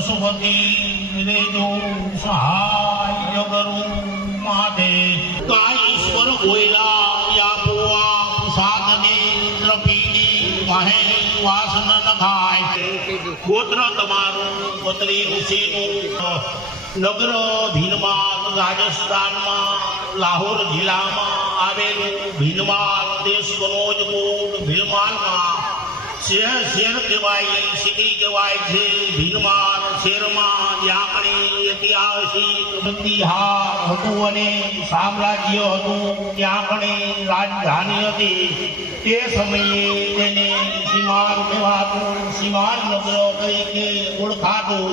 પશુપતિ રેજો સહાય કરું માટે કાય ઈશ્વર ગોયલા યા પોવા સાધને દ્રપીની વાહે વાસન ન ખાય ગોત્ર તમારું પત્રી ઋષિનું નગર ભીલમાલ રાજસ્થાનમાં લાહોર જિલ્લામાં આવેલું ભીલમાલ દેશ કનોજ કોટ ભીલમાલમાં શેર કહેવાય સિટી કહેવાય છે ભીલમાલ શેરમાં યાકણી ઐતિહાસિક બંદીહાર હતું અને સામ્રાજ્ય હતું યાકણી રાજધાની હતી તે સમયે તેને સીમાન કહેવાતું સીમાન નગર તરીકે ઓળખાતું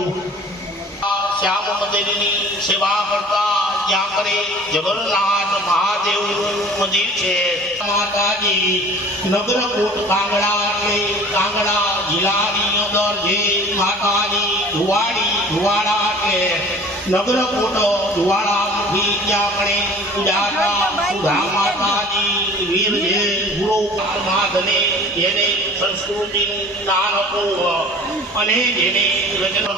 શ્યામ મંદિરની સેવા કરતા યાકરે જગન્નાથ મહાદેવનું મંદિર છે માતાજી નગરકોટ કાંગડા એટલે કાંગડા જિલ્લાની અંદર જે માતાજી ધુવાડા એટલે નગરકોટ ધુવાડાથી યાકરે પૂજાતા સુધા માતાજી વીર જે ગુરુ માધને જેને સંસ્કૃતિનું જ્ઞાન હતું અને જેને રજનતળ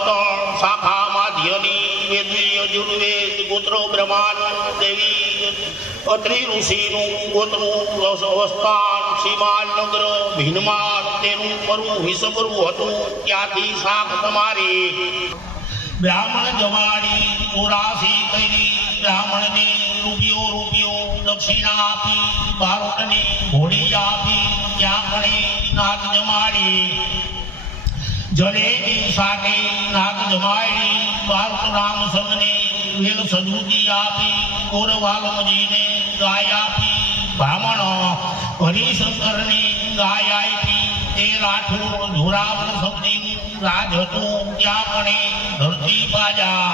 શાખા માધ્યની વેદની યજુર્વેદ ગોત્ર બ્રહ્માંડ દેવી અત્રિ ઋષિનું ગોત્રનું અવસ્થાન સીમાન નગર ભીલમાલ તેનું પરવું વિષપરવું હતું ત્યાંથી શાખ તમારી બ્રાહ્મણ જમાડી 84 કરી બ્રાહ્મણને રૂપિયો દક્ષિણા આપી બારોટને ઘોડી આપી યાકણે નાગ જમાડી જલેબી સાથે નાગ જમાડી બારોટ રામ સંગને વેલ સદુતી આપી ગોરવાલમજીને ગાય આપી બ્રાહ્મણ હરિશંકરને ગાય આપી તે રાઠોડ જોરાવર સમજીનું રાજ હતું યાકણે ધરતી બાજા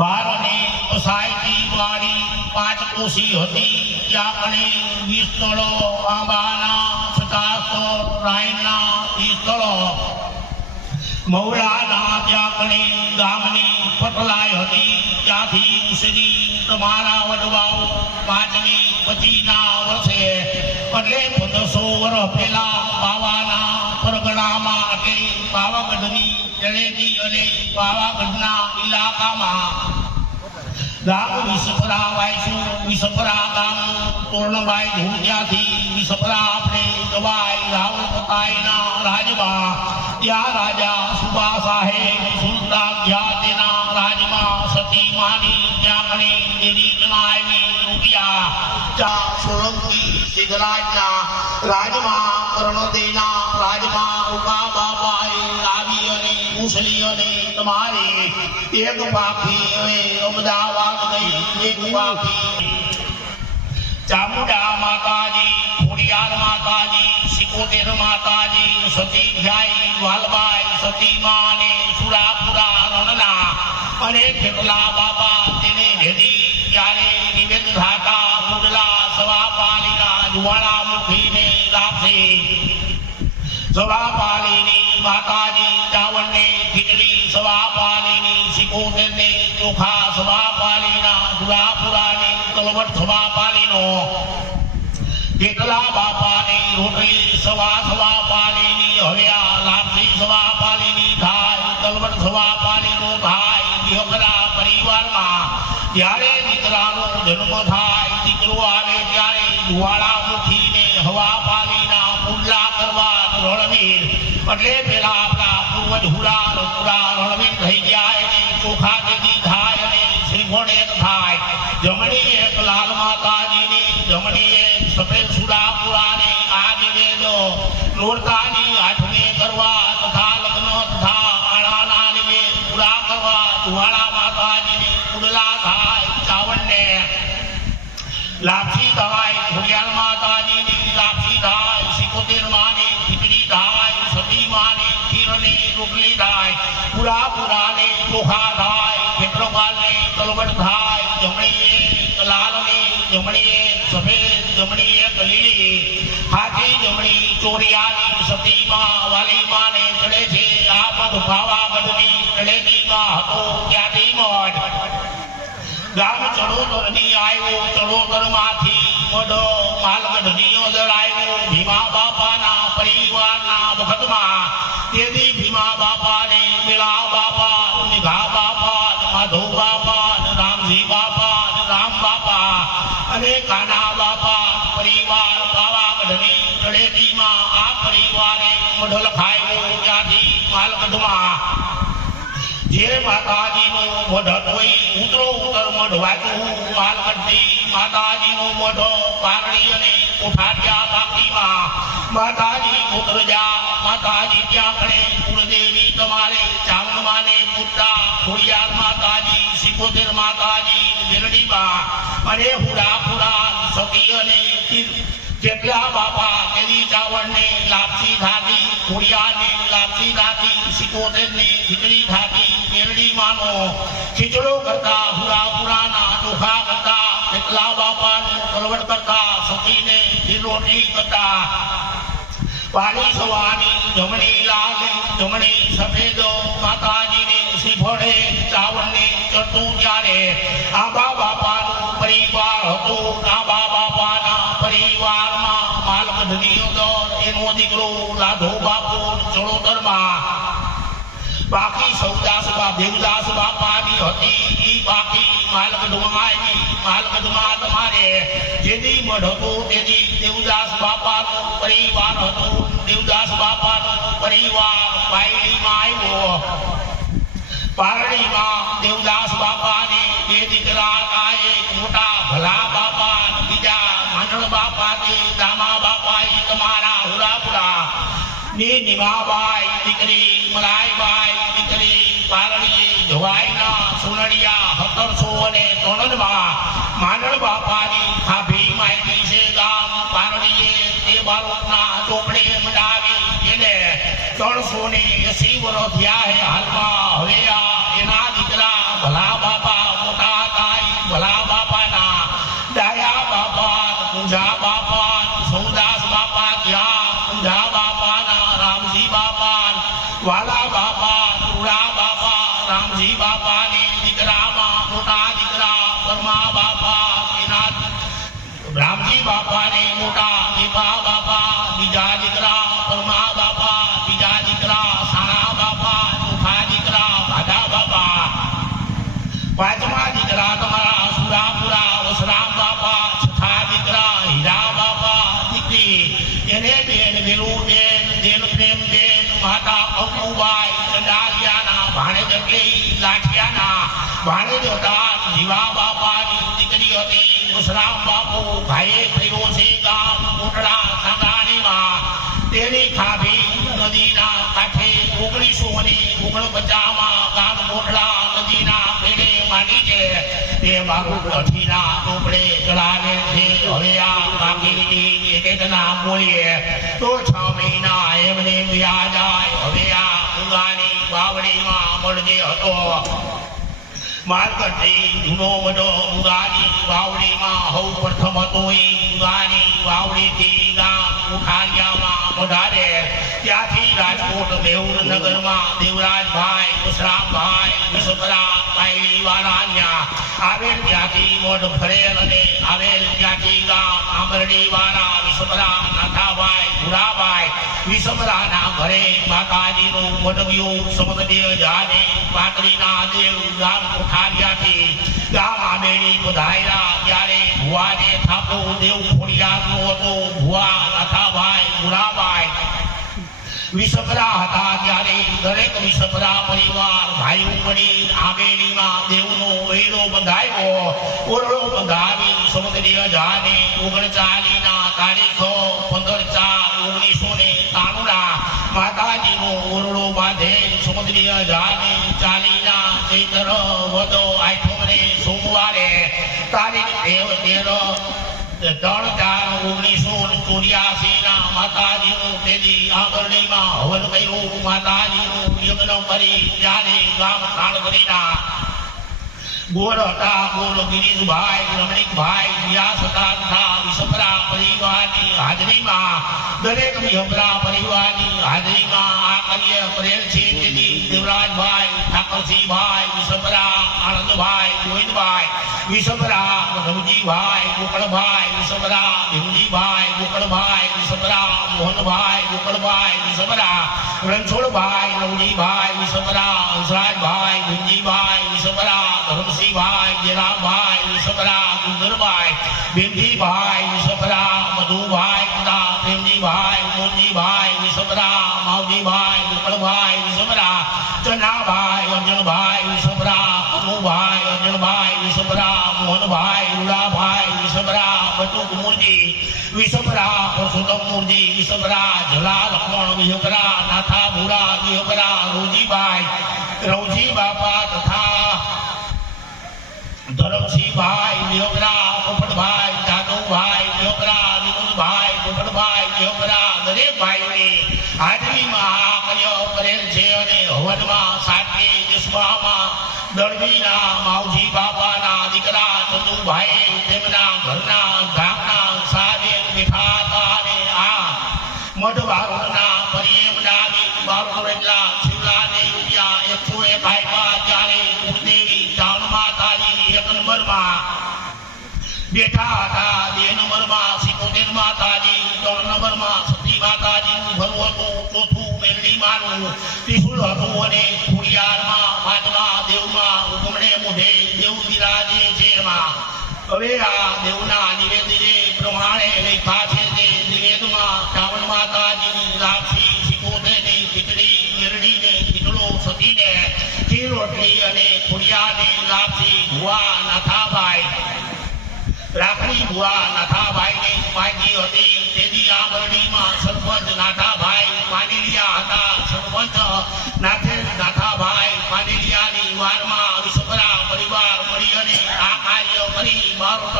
બારને પસાયતી વાળી 5 કોશી હતી યાકણે 20 સ્થળો આંબાના 50 રાયના 30 સ્થળો મૌલાના યાકણે ગામની પટલાય હતી ત્યાંથી શ્રી તમારા વડવાઓ 5ની 25ના વર્ષે એટલે 1500 વર્ષ પહેલા બાવાના પરગણામાં એટલે પાવાગઢની જળેજી અને પાવાગઢના ઇલાકામાં ગામ વિસપરા વાયસુ વિસપરા ગામ તોરણબાઈ ધૂળિયાથી વિસપરા આપણે દવાઈ રાવલ પતાઈના રાજમાં ત્યાં રાજા સુબા સાહેબ સુલતાન તેના રાજમાં સતી માની ત્યાંની દેવી જણાવી રૂપિયા ચા સોલંકી સિદ્ધરાજના રાજમાં કર્ણદેના રાજમાં ઉકા બાબાએ આવી અને મુસલી અને તમારી એક પાખી અને અમદાવાદ ગઈ એક પાખી ચામુંડા માતાજી ખોડિયાર માતાજી 77 માતાજી સતી જાઈ વાલબાઈ સતીમા અને સુરાપુરા રણના અને કેટલા બાબા તેને ભેદી ત્યારે નિવેદ થાતા મુડલા સવાપાલીના જુવાળા મુખીને લાભથી સવાપાલીની માતાજી ચાવણને ખીચડી સવાપાલીની 77 ચોખા સવાપાલીના સુરાપુરાની તલવટ સવાપાલીનો કેટલા બાપાની રોટલી સવાપાલીની હવ્યા લાપસી સવાપાલીની થાય તલવટ સવાપાલીનો થાય દીકરા પરિવારમાં જ્યારે દીકરાનો જન્મ થાય દીકરો આવે ત્યારે જુવાળા મુખીને હવાપાલીના પૂજલા કરવા રણવીર એટલે પેલા આપણા પૂર્વજ હુરા રણવીર થઈ ગયા એને ચોખા દેદી થાય અને શ્રીફળ એક થાય જમણી એક લાલ માતાજીની જમણી એક સફેદ સુરાપુરાને આ નિવેદ નોરતાની 8મે કરવા તથા લગ્ન તથા આળાના નિવેદ પૂરા કરવા જુવાળા માતાજીની પૂડલા થાય ચાવણને લાપસી થાય ખોડિયાર માતાજીની લાપસી થાય 77 માની ખીચડી થાય સતી માની ખીરને રોટલી થાય પુરાને ચોખા થાય ખેતરપાલને તલવટ થાય જમણીએ લાલને જમણીએ સફેદ જમણીએ લીલી હાથી જમણી ચોરિયાની સતીમાં વાલીમાને ચડે છે આ પદ પાવાગઢની ચડેતીમાં હતો ત્યાંથી મઢ ગામ ચડોતરની આવ્યો ચડોતરમાંથી મઢ માલગઢની અંદર આવ્યો ભીમા બાપાના પરિવારના વખતમાં તેથી ભીમા બાપાને મેળાવ મેઘા બાપા, માધવ બાપા, રામજી બાપા, રામ બાપા અને કાના બાપા પરિવાર પાવાગઢની તળેટીમાં આ પરિવારે મઢ લખાયો ત્યાંથી માલગઢમાં જે માતાજીનું મઢ કોઈ ઉતરો ઉતર મઢ વાંચ્યું માલગઢથી માતાજીનું મઢ પારડી અને કોઠારિયા બાકીમાં માતાજી ઉતરજા માતાજી ત્યાં કણે કુળદેવી તમારે ચામુંડમાને પૂજતા ખોડિયાર માતાજી સિકોતેર માતાજી મેલડીમાં અને હુડા સતી અને જેટલા બાપા તેની ચાવણને લાપસી થાકી ખોડિયારને લાપસી થાકી સિકોતેરને ખીચડી થાકી મેલડી માનો ખીચડો કરતા હુડાના ચોખા કરતા કેટલા બાપાનું કલવડ કરતા સતીને રોટલી કરતા પાણી સવાની જમણી લાલ જમણી સફેદ માતાજીને શ્રીફળે ચાવણને ચડતું ત્યારે આંબા બાપાનું પરિવાર હતું આંબા બાપાના પરિવારમાં માલગઢની અંદર એનો દીકરો લાધો બાપુ ચડોતરમાં બાકી સૌદાસબા દેવદાસ બાપાની હતી ઈ બાકી માલગઢમાં આવી માલગઢમાં તમારે જેની મઢ હતું તેની દેવદાસ બાપાનું પરિવાર હતું દેવદાસ બાપાનો પરિવાર પાયડીમાં આવ્યો પારડીમાં દેવદાસ બાપાને બે દીકરા હતા એક મોટા ભલા બાપા બીજા માંડળ બાપા તે દામા બાપા એ તમારા હુરાપુરા ને નિમાબાઈ દીકરી મલાઈબાઈ દીકરી પારડી જવાઈના સુનડિયા 1703 માંડળ બાપાની ખાભી માયકી છે ગામ પારડીએ તે બારોટના ચોપડે મંડાવી એને 380 વર્ષ થયા હે હાલમાં હવે આ એના દીકરા ભલા બાપા મોટા તાઈ ભલા બાપાના ડાયા બાપા પૂંજા બાપા સૌદાસ બાપા ત્યાં પૂંજા બાપાના રામજી બાપા વાલા બાપા તુડા બાપા રામજી બાપાની દીકરામાં મોટા દીકરા પરમા બાપા એના રામજી બાપાને મોટા દેવા બાપા બીજા દીકરા પરમા બાપા બીજા દીકરા સાણા બાપા ચોથા દીકરા ભાડા બાપા પાંચમા દીકરા તમારા સુરાપુરા વસરામ બાપા છઠ્ઠા દીકરા હીરા બાપા દીકરી એને બેન વેલું બેન દેન પ્રેમ બેન માતા અંકુબાઈ ચંડાલિયાના ભાણે જગલી લાઠિયાના ભાણે જોતા જીવા બાપાની દીકરી હતી વસરામ બાપુ ભાઈએ થયો છે ગામ કોટડા સાંગાણીમાં તેની ખાભી નદીના કાંઠે 1949 ગામ કોટડા નદીના પેડે માંડી છે તે બાબુ અઠીના ટોપડે ચડાવે છે હવે આ બાકીની એક નામ બોલીએ તો 6 મહિના એમને વ્યા જાય હવે આ ઉગાની બાવડીમાં મળજે હતો માલગઢથી જૂનો મઢો ઉગાની વાવડીમાં હૌ પ્રથમ હતો ઈ ઉગાની વાવડીથી ગામ ઉઠારિયામાં મઢારે ત્યાંથી રાજકોટ દેવનગરમાં દેવરાજભાઈ વસરામભાઈ વિસપરા પાયલી વાળા આવેલ ત્યાંથી મઢ ફરેલ અને આવેલ ત્યાંથી ગામ આંબરડી વાળા વિસપરા નાથાભાઈ ભુરાભાઈ વિસપરાના ઘરે માતાજીનું મઢવ્યું સમદદેવ જાને પાતળીના દેવ ગામ ઉઠારિયાથી ગામ આંબેડી પધાર્યા ત્યારે ભુવાને થાપો દેવ ખોડિયારનો હતો ભુવા નાથાભાઈ ભુરાભાઈ વિસપરા હતા ત્યારે દરેક વિસપરા પરિવાર ભાઈઓ મળી આંબેડીમાં દેવનો વેલો બંધાયો ઓરડો બંધાવી સમદદેવ જાને 39 તારીખ 15/4/1993 માતાજીનો ઓરડો બાંધે સમદદેવ જાને 40 ચૈત્ર વદો આઠમને સોમવારે તારીખ 13/4/1984 માતાજીનું તેદી આંગણીમાં હવન કર્યું માતાજીનું યજ્ઞ કરી ત્યારે ગામ કાળગરીના ગોળ હતા ગોળ ગિરીશભાઈ રમણીકભાઈ વ્યાસ હતા તથા વિસપરા પરિવારની હાજરીમાં દરેક વિસપરા પરિવારની હાજરીમાં આ કાર્ય કરેલ છે તેથી દેવરાજભાઈ ઠાકરસિંહભાઈ વિસપરા આનંદભાઈ ગોવિંદભાઈ વિસપરા રમજી ભીમજીભાઈ ગોકળભાઈ વિસબરા ભીમજીભાઈ ગોકળભાઈ વિસબરા મોહનભાઈ ગોકળભાઈ વિસબરા રણછોડભાઈ નવજીભાઈ વિસબરા હંસરાજભાઈ ભીમજીભાઈ વિસબરા ધરમસિંહભાઈ જેરાભાઈ વિસબરા ગુંદરભાઈ ભીમજીભાઈ વિસબરા મધુભાઈ કુદા પ્રેમજીભાઈ મોનજીભાઈ વિસબરા માવજીભાઈ ગોકળભાઈ વિસબરા ચનાભાઈ અંજનભાઈ વિસબરા અનુભાઈ અંજનભાઈ વિસબરા મોહનભાઈ ઉડાભાઈ વિસબરા બટુક મુરજી વિસબરા પરસોત્તમ મુરજી વિસબરા જલા લક્ષ્મણ વિસબરા નાથા ભૂરા વિસબરા રવજી બાપા તથા ધરમસિંહભાઈ વિસબરા પોપટભાઈ જાદવભાઈ વિસબરા વિનોદભાઈ પોપટભાઈ વિસબરા દરેક ભાઈઓની હાજરીમાં આ કર્યો કરેલ છે અને હવનમાં સાતમી દસમામાં દળવીના માવજી બાપાના દીકરા ચંદુભાઈ તેમના ઘરના ગામના સાહેબ બેઠા હતા અને આ મઢવારોના પરિયમના બારોટલા શિવલાને રૂપિયા 101 આપ્યા ત્યારે કુળદેવી ચાવણ માતાજી 1 નંબરમાં બેઠા હતા 2 નંબરમાં 77 માતાજી 3 નંબરમાં સતી માતાજીનું ભરવું હતું ચોથું મેલડી માનું ત્રિશુલ હતું અને ખુડિયારમાં પાંચમા દેવમાં હુકમણે મોઢે દેવ બિરાજે છે એમાં હવે આ દેવના નિવેદને પ્રમાણે લેખા છે તે નિવેદમાં ચાવણ માતાજીની લાપસી 77ની ખીચડી મેરડીને ખીચડો સતીને ખીર રોટલી અને ખુડિયાની લાપસી ભુવા નાથાભાઈ રાખડી ભુવા નાથાભાઈને માંગી હતી તેથી આ બરડીમાં સરપંચ નાથાભાઈ માંડલિયા હતા સરપંચ નાથાભાઈ માંડલિયાની વારમાં વિસબરા પરિવાર મળી અને આ કાર્ય કરી બારોટ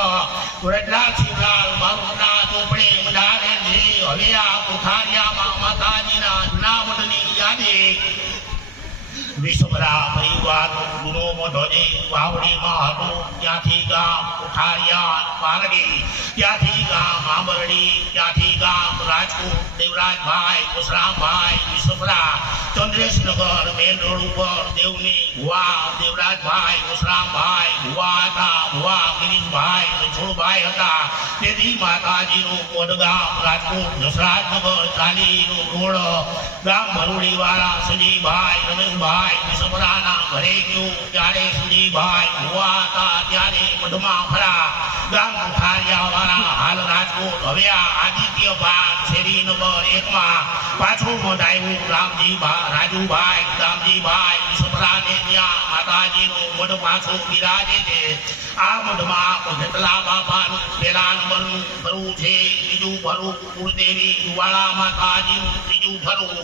વડલા શિવલાલ બારોટના ચોપડે મંડારે છે હવે આ કોઠારિયામાં માતાજીના જૂનામઢની યાદે વિસબરા પરિવાર ગુનો મોઢોને વાવડીમાં હતો ત્યાંથી ગામ કોઠારિયા પારડી ત્યાંથી ગામ આંબરડી ત્યાંથી ગામ રાજકોટ દેવરાજભાઈ કુશરામભાઈ વિસબરા ચંદ્રેશનગર મેન રોડ ઉપર દેવની ભુવા દેવરાજભાઈ કુશરામભાઈ ભુવા હતા ભુવા ગિરીશભાઈ રણછોડભાઈ હતા તેથી માતાજીનું મોઢગામ રાજકોટ દશરાજનગર ચાલીનો રોડ ગામ ભરૂડીવાળા સંજીભાઈ રમેશભાઈ વિસબરાના ઘરે ગયું ત્યારે સુજીભાઈ ભુવા હતા ત્યારે મઢમાં ફરા ગામ કોઠારિયાવાળા હાલ રાજકોટ હવે આ આદિત્ય ભાગ શેરી નંબર 1 માં પાછું મોઢાયું રાજુભાઈ રામજીભાઈ વિસબરાને ત્યાં માતાજીનું મઢ પાછું બિરાજે છે આ મઢમાં જેટલા બાપાનું પહેલા નંબરનું ભરવું છે બીજું ભરવું કુળદેવી જુવાળા માતાજીનું ત્રીજું ભરવું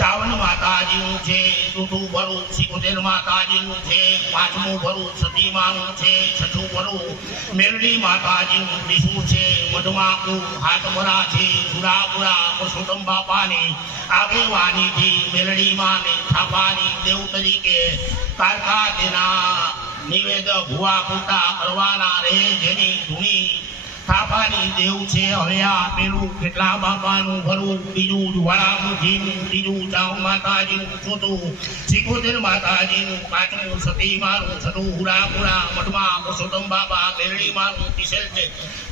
ચાવણ માતાજીનું છે ચોથું ભરવું 77 માતાજીનું છે પાંચમું ભરવું સતીમાનું છે છઠ્ઠું ભરવું મેલડી માતાજીનું ત્રીસું છે મઢમાં હાથમરા છે જુરાપુરા પરસોત્તમ બાપાની આગેવાનીથી મેલડી માને થાપાની દેવ તરીકે કારકા તેના નિવેદ ભુવા પૂરતા કરવાના રહે જેની ધૂણી થાપાની દેવ છે હવે આ પેલું કેટલા બાપાનું ભરવું બીજું જુવાળાનું જીનું ત્રીજું ચાવણ માતાજીનું ચોથું 77 માતાજીનું પાંચમું સતીમાનું છઠ્ઠું હુરાપુરા મઠમાં પરસોત્તમ બાપા મેલડી માનું તિસેલ છે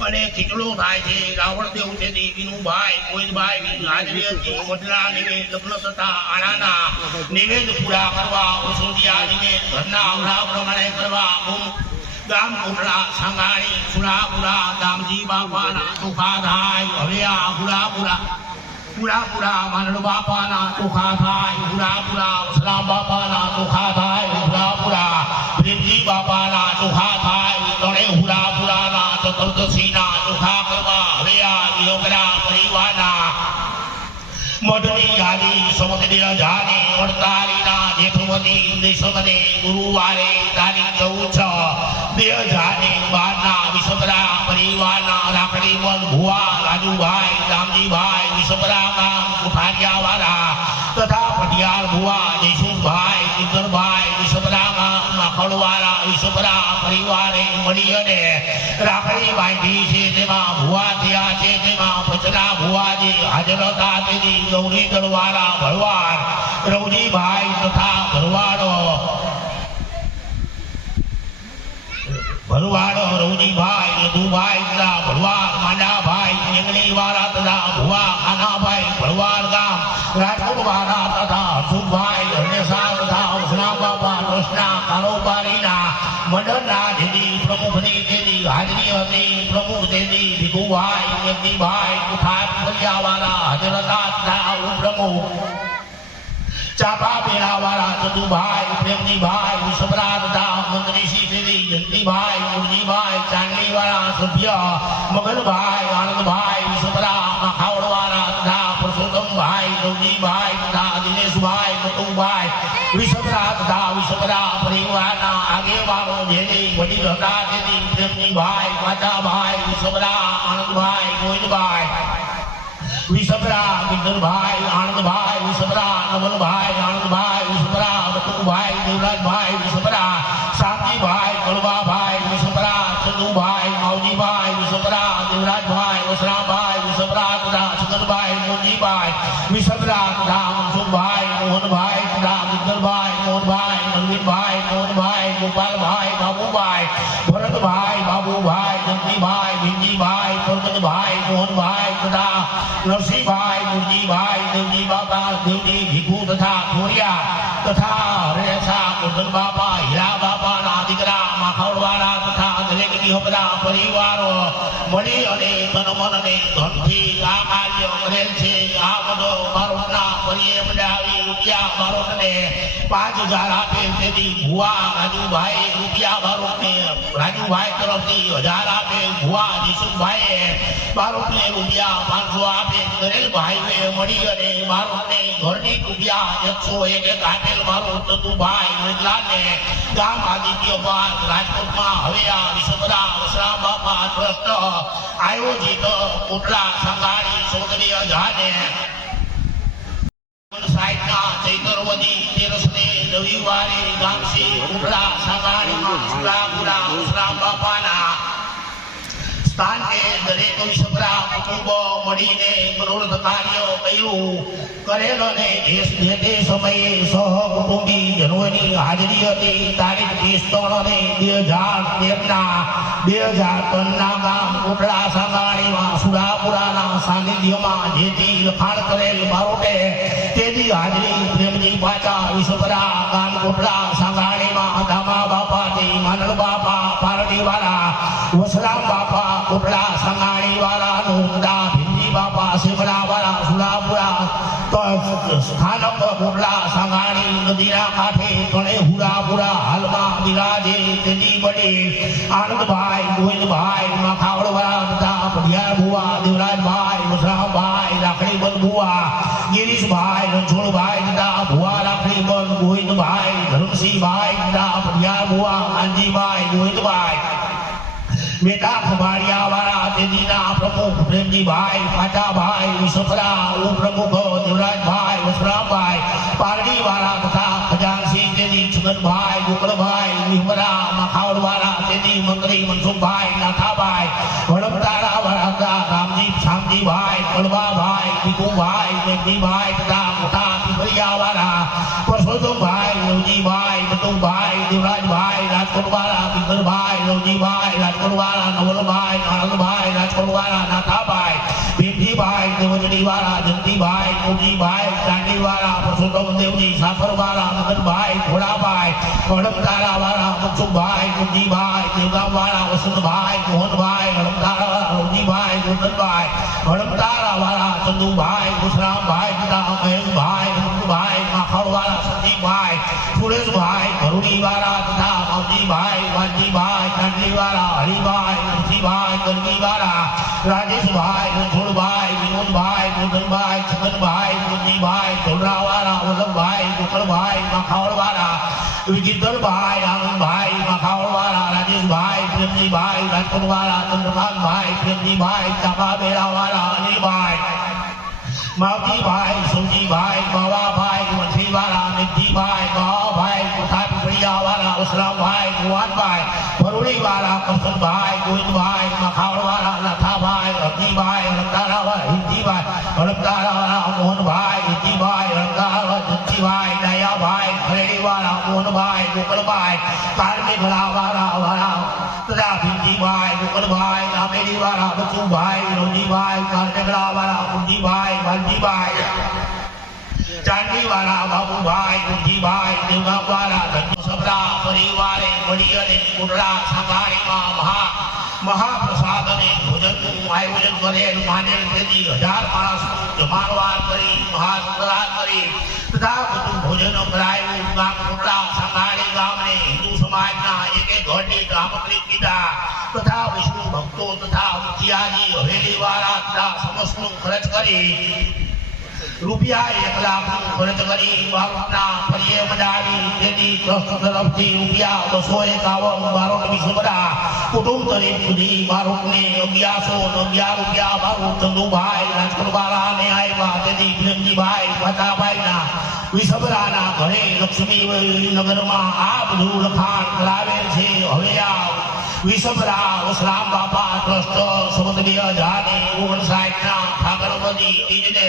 અને ખીચડો થાય છે રાવણ દેવ છે વિનુભાઈ મોહિતભાઈ હાજરી હતી મઢના નિવેદ લગ્ન થતા આણાના નિવેદ પૂરા કરવા વસુંધિયા નિવેદ ઘરના આવડા પ્રમાણે કરવા ગામ કોટડા સાંગાણી સુરાપુરા દામજી બાપાના ચોખા થાય હવે આ હુરાપુરા માંડળ બાપાના ચોખા થાય હુરાપુરા વસરામ બાપાના ચોખા થાય હુરાપુરા પ્રેમજી બાપાના ચોખા થાય ત્રણે હુરાપુરાના ચતુર્દશીના ચોખા કરવા હવે આ વિયોગરા પરિવારના મઢની યાદી સમુદ્રી જાને 48ના જેઠવતી દેશમને ગુરુવારે તારીખ 14/6/2012ના વિસબરા પરિવારના રાખડી મન ભુવા રાજુભાઈ રામજીભાઈ વિસબરા ગામ કોઠારિયાવાળા તથા પટિયાળ ભુવા જયસુખભાઈ કિંકરભાઈ વિસબરા ગામ માખણવાળા વિસબરા પરિવારે મળી અને રાખડી બાંધી છે તેમાં ભુવા થયા છે તેમાં પચના ભુવાજી હાજર હતા તેની ગૌરી દળવાળા ભરવાડ રવજીભાઈ તથા ભરવાડો ભરવાડ રવજીભાઈ યદુભાઈ તથા ભરવાડ માંડાભાઈ મેંગણી વાળા તથા ભુવા ખાનાભાઈ ભરવાડ ગામ રાજકોટ વાળા તથા હરસુભાઈ હરણેસા તથા વસણા બાપા કૃષ્ણા કારોબારીના મંડળના જેની પ્રમુખની તેની હાજરી હતી પ્રમુખ તેની ભીખુભાઈ યજ્ઞીભાઈ તથા ફરિયાવાળા હાજર હતા તથા ઉપપ્રમુખ ચાપા પેડાવાળા ચંદુભાઈ પ્રેમજીભાઈ વિષભરા તથા મંત્રી શ્રી જયંતિભાઈ મુરજીભાઈ ચાંદલીવાળા સભ્ય મગનભાઈ આનંદભાઈ વિષભરા મખાવડવાળા તથા પરસોત્તમભાઈ રવજીભાઈ તથા દિનેશભાઈ મતુભાઈ વિષભરા તથા વિષભરા પરિવારના આગેવાનો જેની વડીલ હતા તેની પ્રેમજીભાઈ માતાભાઈ વિષભરા આનંદભાઈ ગોવિંદભાઈ વિષભરા ગિરધરભાઈ આનંદભાઈ વિષભરા નવલભાઈ આનંદભાઈ વિષભરા બટુભાઈ દેવરાજભાઈ વિષભરા શાંતિભાઈ કડવાભાઈ વિષભરા ચંદુભાઈ માવજીભાઈ વિષભરા દેવરાજભાઈ વસરાભાઈ વિષભરા તથા છગનભાઈ મોજીભાઈ વિષભરા તથા મનસુખભાઈ મોહનભાઈ તથા ગિરધરભાઈ મોહનભાઈ નરવીનભાઈ મોહનભાઈ ગોપાલભાઈ બાબુભાઈ ભરતભાઈ બાબુભાઈ જંતીભાઈ ભીંજીભાઈ પરબતભાઈ મોહનભાઈ તથા નરસિંહભાઈ મુરજીભાઈ દેવજી બાપા દેવજી ભીખુ તથા ખોરિયા તથા હરેસા ગોધન બાપા હીરા બાપાના દીકરા માખવડવાળા તથા દરેક દિહોપરા પરિવારો મળી અને તન મન અને ધનથી આ કાર્ય કરેલ છે આ બધો બારોટના પરિયે મંડાવી રૂપિયા બારોટને 5000 આપેલ તેથી ભુવા રાજુભાઈ રૂપિયા બારોટને રાજુભાઈ તરફથી 1000 આપેલ ભુવા જીસુભાઈએ બારોટને રૂપિયા 500 આપે દરેક ભાઈઓએ મળી અને બારોટને ઘરની રૂપિયા 101 આપેલ બારોટ ચતુભાઈ મૃગલાલને ગામ આદિત્યપાલ રાજકોટમાં હવે આ વિષભરા વસરા બાપા ટ્રસ્ટ આયોજિત કોટલા સંઘાણી ચૌધરી અજાને સાઈડના ચૈતરવદી તેરસને રવિવારે ગામસી કોટલા સંઘાણીમાં સુરાપુરા વસરા બાપાના સ્થાને દરેક વિષભરા કુટુંબો મળીને મનોરથ કાર્ય કર્યું કરેલ અને તે સમયે સહકુટુંબી જનોની હાજરી હતી તારીખ 30/3/2013 ગામ કોટડા સાંગાણીમાં સુરાપુરાના સાનિધ્યમાં જેથી લખાણ કરેલ બારોટે તેની હાજરી પ્રેમજી પાછા વિષભરા ગામ કોટડા સાંગાણીમાં દામા બાપાથી માનલ બાપા પારડીવાળા વસરામ બાપા કોટડા સંગાણીવાળા નોંદા ભીંજી બાપા શિમલાવાળા સુરાપુરા સ્થાનક કોટડા સંગાણી નદીના કાંઠે કણે હુરાપુરા હાલમાં બિરાજે તેની વડીલ આનંદભાઈ ગોવિંદભાઈ મખાવડવાળા તથા પઢિયાર ભુવા દેવરાજભાઈ વસરામભાઈ રાખડીબંધ ભુવા ગિરીશભાઈ રણછોડભાઈ તથા ભુવા રાખડીબંધ ગોવિંદભાઈ ધરમસિંહભાઈ તથા પઢિયાર ભુવા કાનજીભાઈ ગોવિંદભાઈ બેટા ખબાડિયાવાળા તેજીના પ્રમુખ પ્રેમજીભાઈ પાટાભાઈ વિષભરા ઉપપ્રમુખ દેવરાજભાઈ વસરામભાઈ પારડીવાળા તથા ખજાનસિંહ તેજી છગનભાઈ ગોકળભાઈ વિહમરા મખાવડવાળા તેજી મંત્રી મનસુખભાઈ નાથાભાઈ વડપતારાવાળા તથા રામજી શામજીભાઈ કડવાભાઈ ભીખુભાઈ મેઘજીભાઈ તથા મોટા પીપળિયાવાળા પરસોત્તમભાઈ રવજીભાઈ બટુભાઈ દેવરાજભાઈ રાજકોટવાળા પીપળભાઈ રવજીભાઈ રાજકોટવાળા નવલભાઈ આનંદભાઈ રાજકોટવાળા નાથાભાઈ ભીમજીભાઈ દેવજડીવાળા જયંતિભાઈ મોજીભાઈ ચાંદીવાળા પરસોત્તમ દેવજી સાફરવાળા મગનભાઈ ઘોડાભાઈ હડમતારાવાળા મનસુખભાઈ ગુંજીભાઈ દેવગામવાળા વસંતભાઈ મોહનભાઈ હડમતારાવાળા રવજીભાઈ ગોંડલભાઈ હડમતારાવાળા ચંદુભાઈ વસરામભાઈ તથા મહેશભાઈ મુકુભાઈ માખડવાળા સંદીપભાઈ સુરેશભાઈ ભરૂડીવાળા તથા માવજીભાઈ વાલજીભાઈ ચાંદલીવાળા હરિભાઈ નરસિંહભાઈ ગરગીવાળા રાજેશભાઈ રણછોડભાઈ વિનોદભાઈ ગોધનભાઈ છગનભાઈ મુરજીભાઈ ઢોલરાવાળા વલ્લભભાઈ ગોકળભાઈ મખાવડવાળા વિજિતરભાઈ આનંદભાઈ મખાવડવાળા રાજેશભાઈ પ્રેમજીભાઈ રાજકોટવાળા ચંદ્રકાંતભાઈ પ્રેમજીભાઈ ચાપાબેડાવાળા અનિલભાઈ માવજીભાઈ સૌજીભાઈ બાવાભાઈ વંશીવાળા નિધિભાઈ બાવાભાઈ કોઠા પીપળિયાવાળા વસરામભાઈ ગોવાનભાઈ ભરૂડીવાળા કરશનભાઈ ગોવિંદભાઈ મખાવડવાળા નાથાભાઈ અગ્નિભાઈ હડમતારાવાળા હિંદીભાઈ હડમતારાવાળા મોહનભાઈ હિંદીભાઈ હડમતારાવાળા જંતીભાઈ ડાયાભાઈ ખરેડીવાળા મોહનભાઈ ગોકળભાઈ કારમીવાળા તથા મેડીવાળા બચુભાઈ, રોજીભાઈ, કારટેગડાવાળા કુંજીભાઈ, વાલજીભાઈ, ચાંદીવાળા બાબુભાઈ, કુંજીભાઈ, દેવગામવાળા ધનસબરા પરિવારે મળી અને કુંડળા સંઘાણીમાં મહાપ્રસાદ અને ભોજનનું આયોજન કરેલ માનેલ તેથી 1000 માણસનું જમાડવાર કરી મહાસંગ્રામ કરી તથા બધું ભોજન કરાયું. ગામ કુંડળા સંઘાણી ગામને હિન્દુ સમાજના એક ઘરની આમંત્રિત કીધા તથા વિષ્ણુ ભક્તો તથા મુખિયાજી હવેલીવાળા તથા સમસ્તનું ખર્ચ કરી રૂપિયા 1 લાખનું ખર્ચ કરી બાળકના ફરીએ મંડાવી તેથી ટ્રસ્ટ તરફથી રૂપિયા 251 બારોટ વિસમરા કુટુંબ તરીફ સુધી બારોટને 1111 રૂપિયા બારોટ ચંદુભાઈ રાજકોટવાળાને આવ્યા તેથી પ્રેમજીભાઈ પાટાભાઈના વિસમરાના ઘરે લક્ષ્મી નગરમાં આ બધું લખાણ કરાવેલ છે. હવે આ વિસમરા વસરામ બાપા ટ્રસ્ટ સંવત 2059 ફાગણવદી તીજને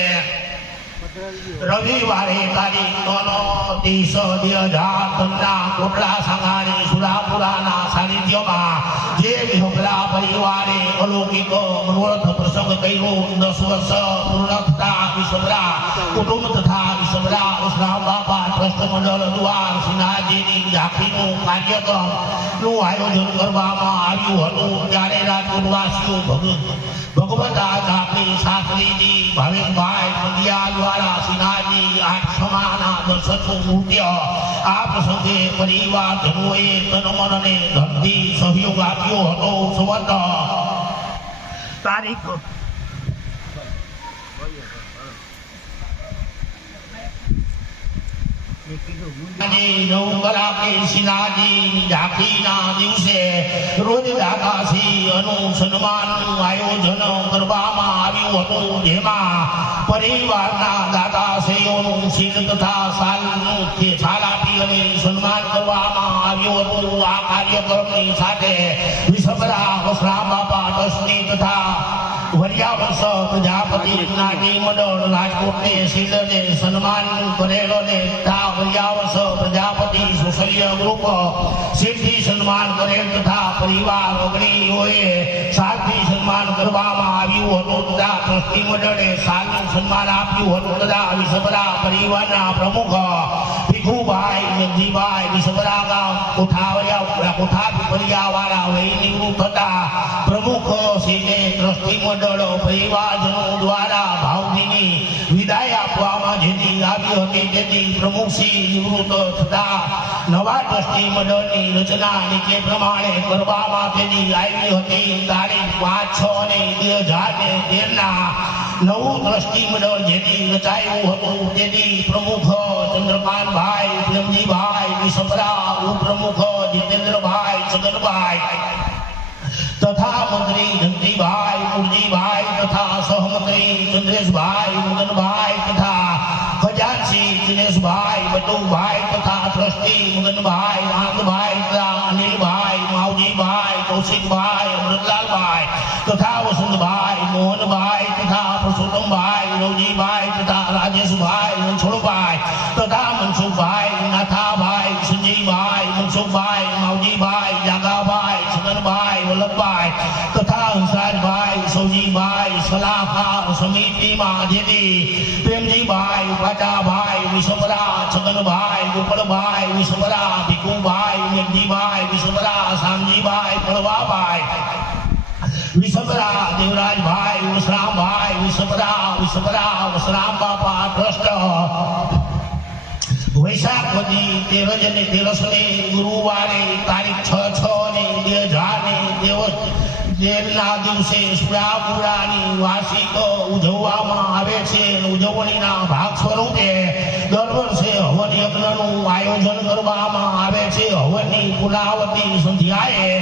રવિવારે તારીખ 9/30/2003 કોટડા સંઘાણી સુરાપુરાના સાનિધ્યમાં જે વિહોગલા પરિવારે અલૌકિક મનોરથ પ્રસંગ કર્યો 10 વર્ષ પૂર્ણ થતા વિસમરા કુટુંબ તથા વિસમરા વસરામ બાપા ટ્રસ્ટ મંડળ દ્વારા સિન્હાજીની ઝાંખીનું કાર્યક્રમનું આયોજન કરવામાં આવ્યું હતું. ત્યારે રાજકોટવાસીઓ ભગવતા ઝાંખી શાસ્ત્રીજી ભાવેશભાઈ પંડ્યા દ્વારા સિન્હાજી 8 સમાના દર્શનનું નૃત્ય આ પ્રસંગે પરિવારજનોએ તન મન અને ધનથી સહયોગ આપ્યો હતો. સંવત તારીખ ઝાંખીના દિવસે રોજ દાદાશ્રી સન્માનનું આયોજન કરવામાં આવ્યું હતું. જેમાં પરિવારના દાદાશ્રીઓનું શીલ તથા શાલ આપી અને સન્માન કરવામાં આવ્યું હતું. આ કાર્યક્રમની સાથે વિસમરા વસરામ બાપા ટ્રસ્ટની તથા વરિયાવંશ પ્રજાપતિ નાટી મંડળ રાજકોટને શીલને સન્માન કરેલ અને વરિયાવંશ પ્રજાપતિ સોશિયલ ગ્રુપ શીલથી સન્માન કરેલ તથા પરિવાર અગ્રણીઓએ શાલથી સન્માન કરવામાં આવ્યું હતું તથા ટ્રસ્ટી મંડળે શાલનું સન્માન આપ્યું હતું તથા વિસમરા પરિવારના પ્રમુખ ભીખુભાઈ મેઘજીભાઈ વિસમરા ગામ કોઠા પરિવારવાળા વહી નિવૃત્ત થતા પ્રમુખ શ્રીને ટ્રસ્ટી મંડળ પરિવારજનો દ્વારા ભાવભીની વિદાય આપવામાં જેથી આવી હતી તેથી પ્રમુખશ્રી નિવૃત્ત થતા નવા ટ્રસ્ટી મંડળની રચના નીચે પ્રમાણે કરવામાં તેની આવી હતી. તારીખ 5/6/2013 નવું ટ્રસ્ટી મંડળ જેથી રચાયું હતું તેથી પ્રમુખ ચંદ્રકાંતભાઈ પ્રેમજીભાઈ વિસમરા, ઉપપ્રમુખ જીતેન્દ્રભાઈ છગનભાઈ તથા મંત્રી ધનજીભાઈ કુરજીભાઈ તથા સહમંત્રી ચંદ્રેશભાઈ મગનભાઈ તથા ખજાનસી દિનેશભાઈ બટુભાઈ તથા ટ્રસ્ટી મગનભાઈ આનંદભાઈ તથા અનિલભાઈ માવજીભાઈ કૌશિકભાઈ અમૃતલાલભાઈ તથા વસંતભાઈ મોહનભાઈ તથા પરસોત્તમભાઈ રવજીભાઈ તથા રાજેશભાઈ રણછોડભાઈ તથા મનસુખભાઈ નાથાભાઈ સંજયભાઈ મનસુખભાઈ માવજીભાઈ જાગાભાઈ છગનભાઈ વલ્લભભાઈ તથા હંસરાજભાઈ સૌજીભાઈ સલાહકાર સમિતિમાં જેથી પ્રેમજીભાઈ પાટાભાઈ વિસમરા, છગનભાઈ ગોપળભાઈ વિસમરા, ભીખુભાઈ મેઘજીભાઈ વિસમરા, શામજીભાઈ પડવાભાઈ વિસમરા, દેવરાજભાઈ વસરામભાઈ વિસમરા વસરામ બાપા ટ્રસ્ટ વૈશાખ વધી 13 ગુરુવારે તારીખ 6/6/2013 દિવસે સુરાપુરાની વાર્ષિક ઉજવવામાં આવે છે. ઉજવણીના ભાગ સ્વરૂપે દર વર્ષે હવન યજ્ઞનું આયોજન કરવામાં આવે છે. હવનની પુનાવતી સંધ્યાએ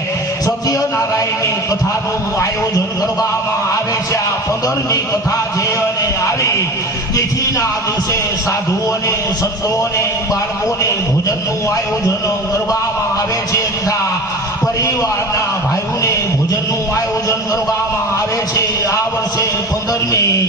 સત્યનારાયણની કથાનું આયોજન કરવામાં આવે છે. આ 15મી કથા છે અને આવી તિથિના દિવસે સાધુઓને સંતોને બાળકોને ભોજનનું આયોજન કરવામાં આવે છે તથા પરિવારના ભાઈઓને ભોજનનું આયોજન કરવામાં આવે છે. આ વર્ષે 15મી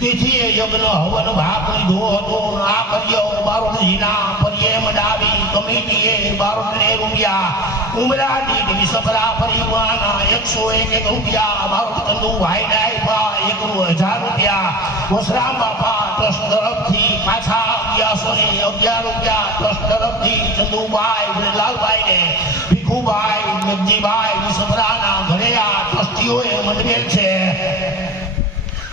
તિથિએ યજ્ઞ હવન ભાગ લીધો હતો. આ કર્યો બારોટજીના પર્યે મંડાવી કમિટીએ બારોટને રૂપિયા ઉમરા દીઠ વિસપરા પરિવારના 101 રૂપિયા બારોટ ચંદુભાઈને આપ્યા 1000 રૂપિયા વસરામ બાપા ટ્રસ્ટ તરફથી પાછા 1111 રૂપિયા ટ્રસ્ટ તરફથી ચંદુભાઈ બ્રજલાલભાઈને ભીખુભાઈ મેઘજીભાઈ વિસપરાના ઘરે આ ટ્રસ્ટીઓએ મંડપેલ છે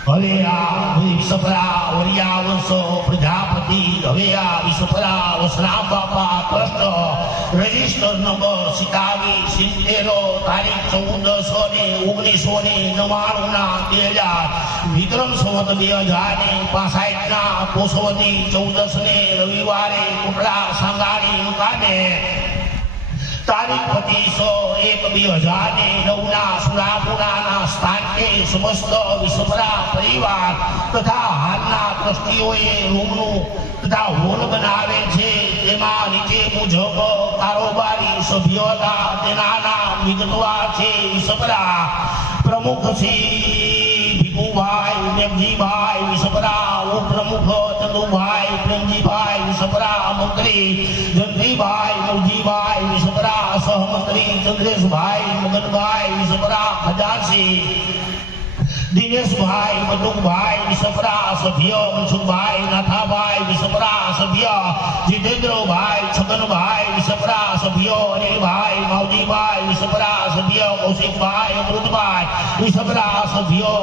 હવે આ વિસપરા વરિયા વંશો પ્રજાપતિ હવે આ વિસપરા વસરામ બાપા ટ્રસ્ટ રજિસ્ટર નંબર 2770 તારીખ 14/1999 ના 2000 વિક્રમ સંવત 2065 ના પોષવતી 14 ને રવિવારે કોટડા સાંગાણી મુકામે તારીખ 25/1/2009 ના સુરાપુરાના સ્થાનકે સમસ્ત વિસપરા પરિવાર તથા હાલના ટ્રસ્ટીઓએ રૂમનું તથા હોલ બનાવે છે તેમાં નીચે મુજબ કારોબારી સભ્યો હતા તેના નામ વિગતવાર છે વિસપરા પ્રમુખ શ્રી ભીખુભાઈ મેઘજીભાઈ વિસપરા ઉપપ્રમુખ ચંદુભાઈ પ્રેમજીભાઈ વિસપરા મંત્રી જગદીભાઈ મૌજીભાઈ વિસપરા સહમંત્રી ચંદ્રેશભાઈ મગનભાઈ વિસપરા ખજાનસી દિનેશભાઈ મધુભાઈ વિસપરા સભ્ય મનસુખભાઈ નાથાભાઈ વિસપરા સભ્ય જીતેન્દ્રભાઈ છગનભાઈ વિસપરા સભ્ય અનિલભાઈ માવજીભાઈ વિસપરા સભ્ય કૌશિકભાઈ અમૃતભાઈ વિસપરા સભ્ય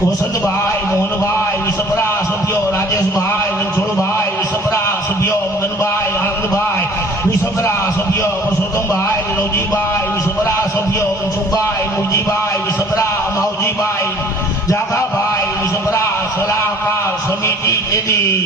વસંતભાઈ મોહનભાઈ વિસપરા સભ્ય રાજેશભાઈ રણછોડભાઈ વિસપરા સભ્ય મગનભાઈ આનંદભાઈ વિસપરા સભ્ય પરસોત્તમભાઈ રવજીભાઈ વિસપરા સભ્ય મનસુખભાઈ મુરજીભાઈ વિસપરા માવજીભાઈ જાગાભાઈ વિસપરા સલાહકાર સમિતિ તેદી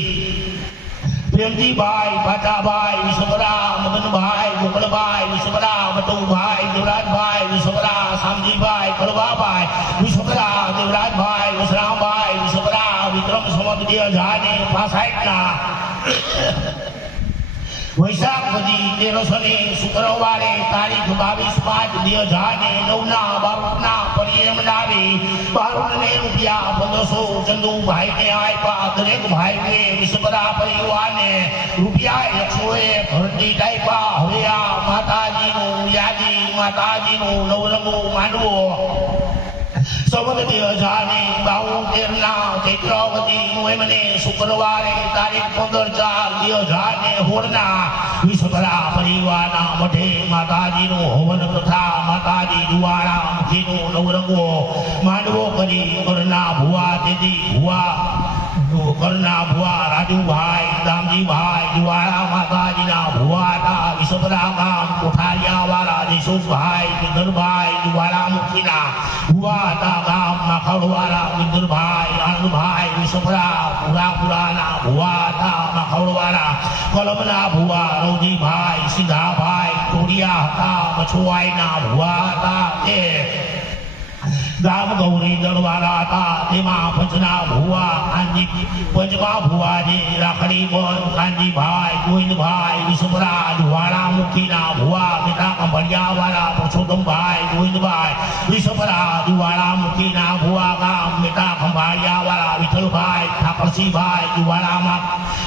પ્રેમજીભાઈ પાટાભાઈ વિસપરા મગનભાઈ ગોકળભાઈ વિસપરા મટુભાઈ દેવરાજભાઈ વિસપરા શામજીભાઈ કડવાભાઈ વિસપરા દેવરાજભાઈ વસરામભાઈ વિસપરા વિક્રમ સંવત 2065 ના વૈશાખ વધી 1300 શુક્રવારે તારીખ 22/5/2009 ના બારોટના પરિયમનાવી બારોટને રૂપિયા 1500 ચંદુભાઈને આપ્યા દરેક ભાઈને વિસપરા પરિવારને રૂપિયા 101 હરદી આપ્યા હવે આ માતાજીનું યાદી માતાજીનું નવરંગો માંડવો સંવત 2072 ના ચૈત્રવતી મહિને શુક્રવારે તારીખ 15/4/2016 ના વિસપરા પરિવારના મઢે માતાજીનું હવન તથા માતાજી જુવાળા મુખીનો નવરંગો માંડવો કરી ઘરના ભુવા તેથી ભુવા ઘરના ભુવા રાજુભાઈ દામજીભાઈ જુવાળા માતાજીના ભુવા હતા વિસપરા ગામ કોઠારિયા વાળા જયસુખભાઈ વિંદરભાઈ જુવાળા મુખીના ભુવા હતા ગામ માખડવાળા વિંદરભાઈ આનંદભાઈ વિસપરા પુરાપુરાના ભુવા હતા માખડવાળા કલમના ભુવા રવજીભાઈ સિંધાભાઈ ટોડિયા હતા મછુવાઈના ભુવા હતા તે ગામ ગૌરી દળવાળા હતા તેમાં પંચના ભુવા કાંજી પંચમા ભુવાજી રાખડી બંધ કાંજીભાઈ ગોવિંદભાઈ વિસપરા જુવાળા મુખીના ભુવા મીઠા કંભળિયા વાળા પરસોત્તમભાઈ ગોવિંદભાઈ વિસપરા જુવાળા મુખીના ભુવા ગામ મીઠા કંભાળિયા વાળા વિઠ્ઠલભાઈ ઠાકરસિંહભાઈ જુવાળા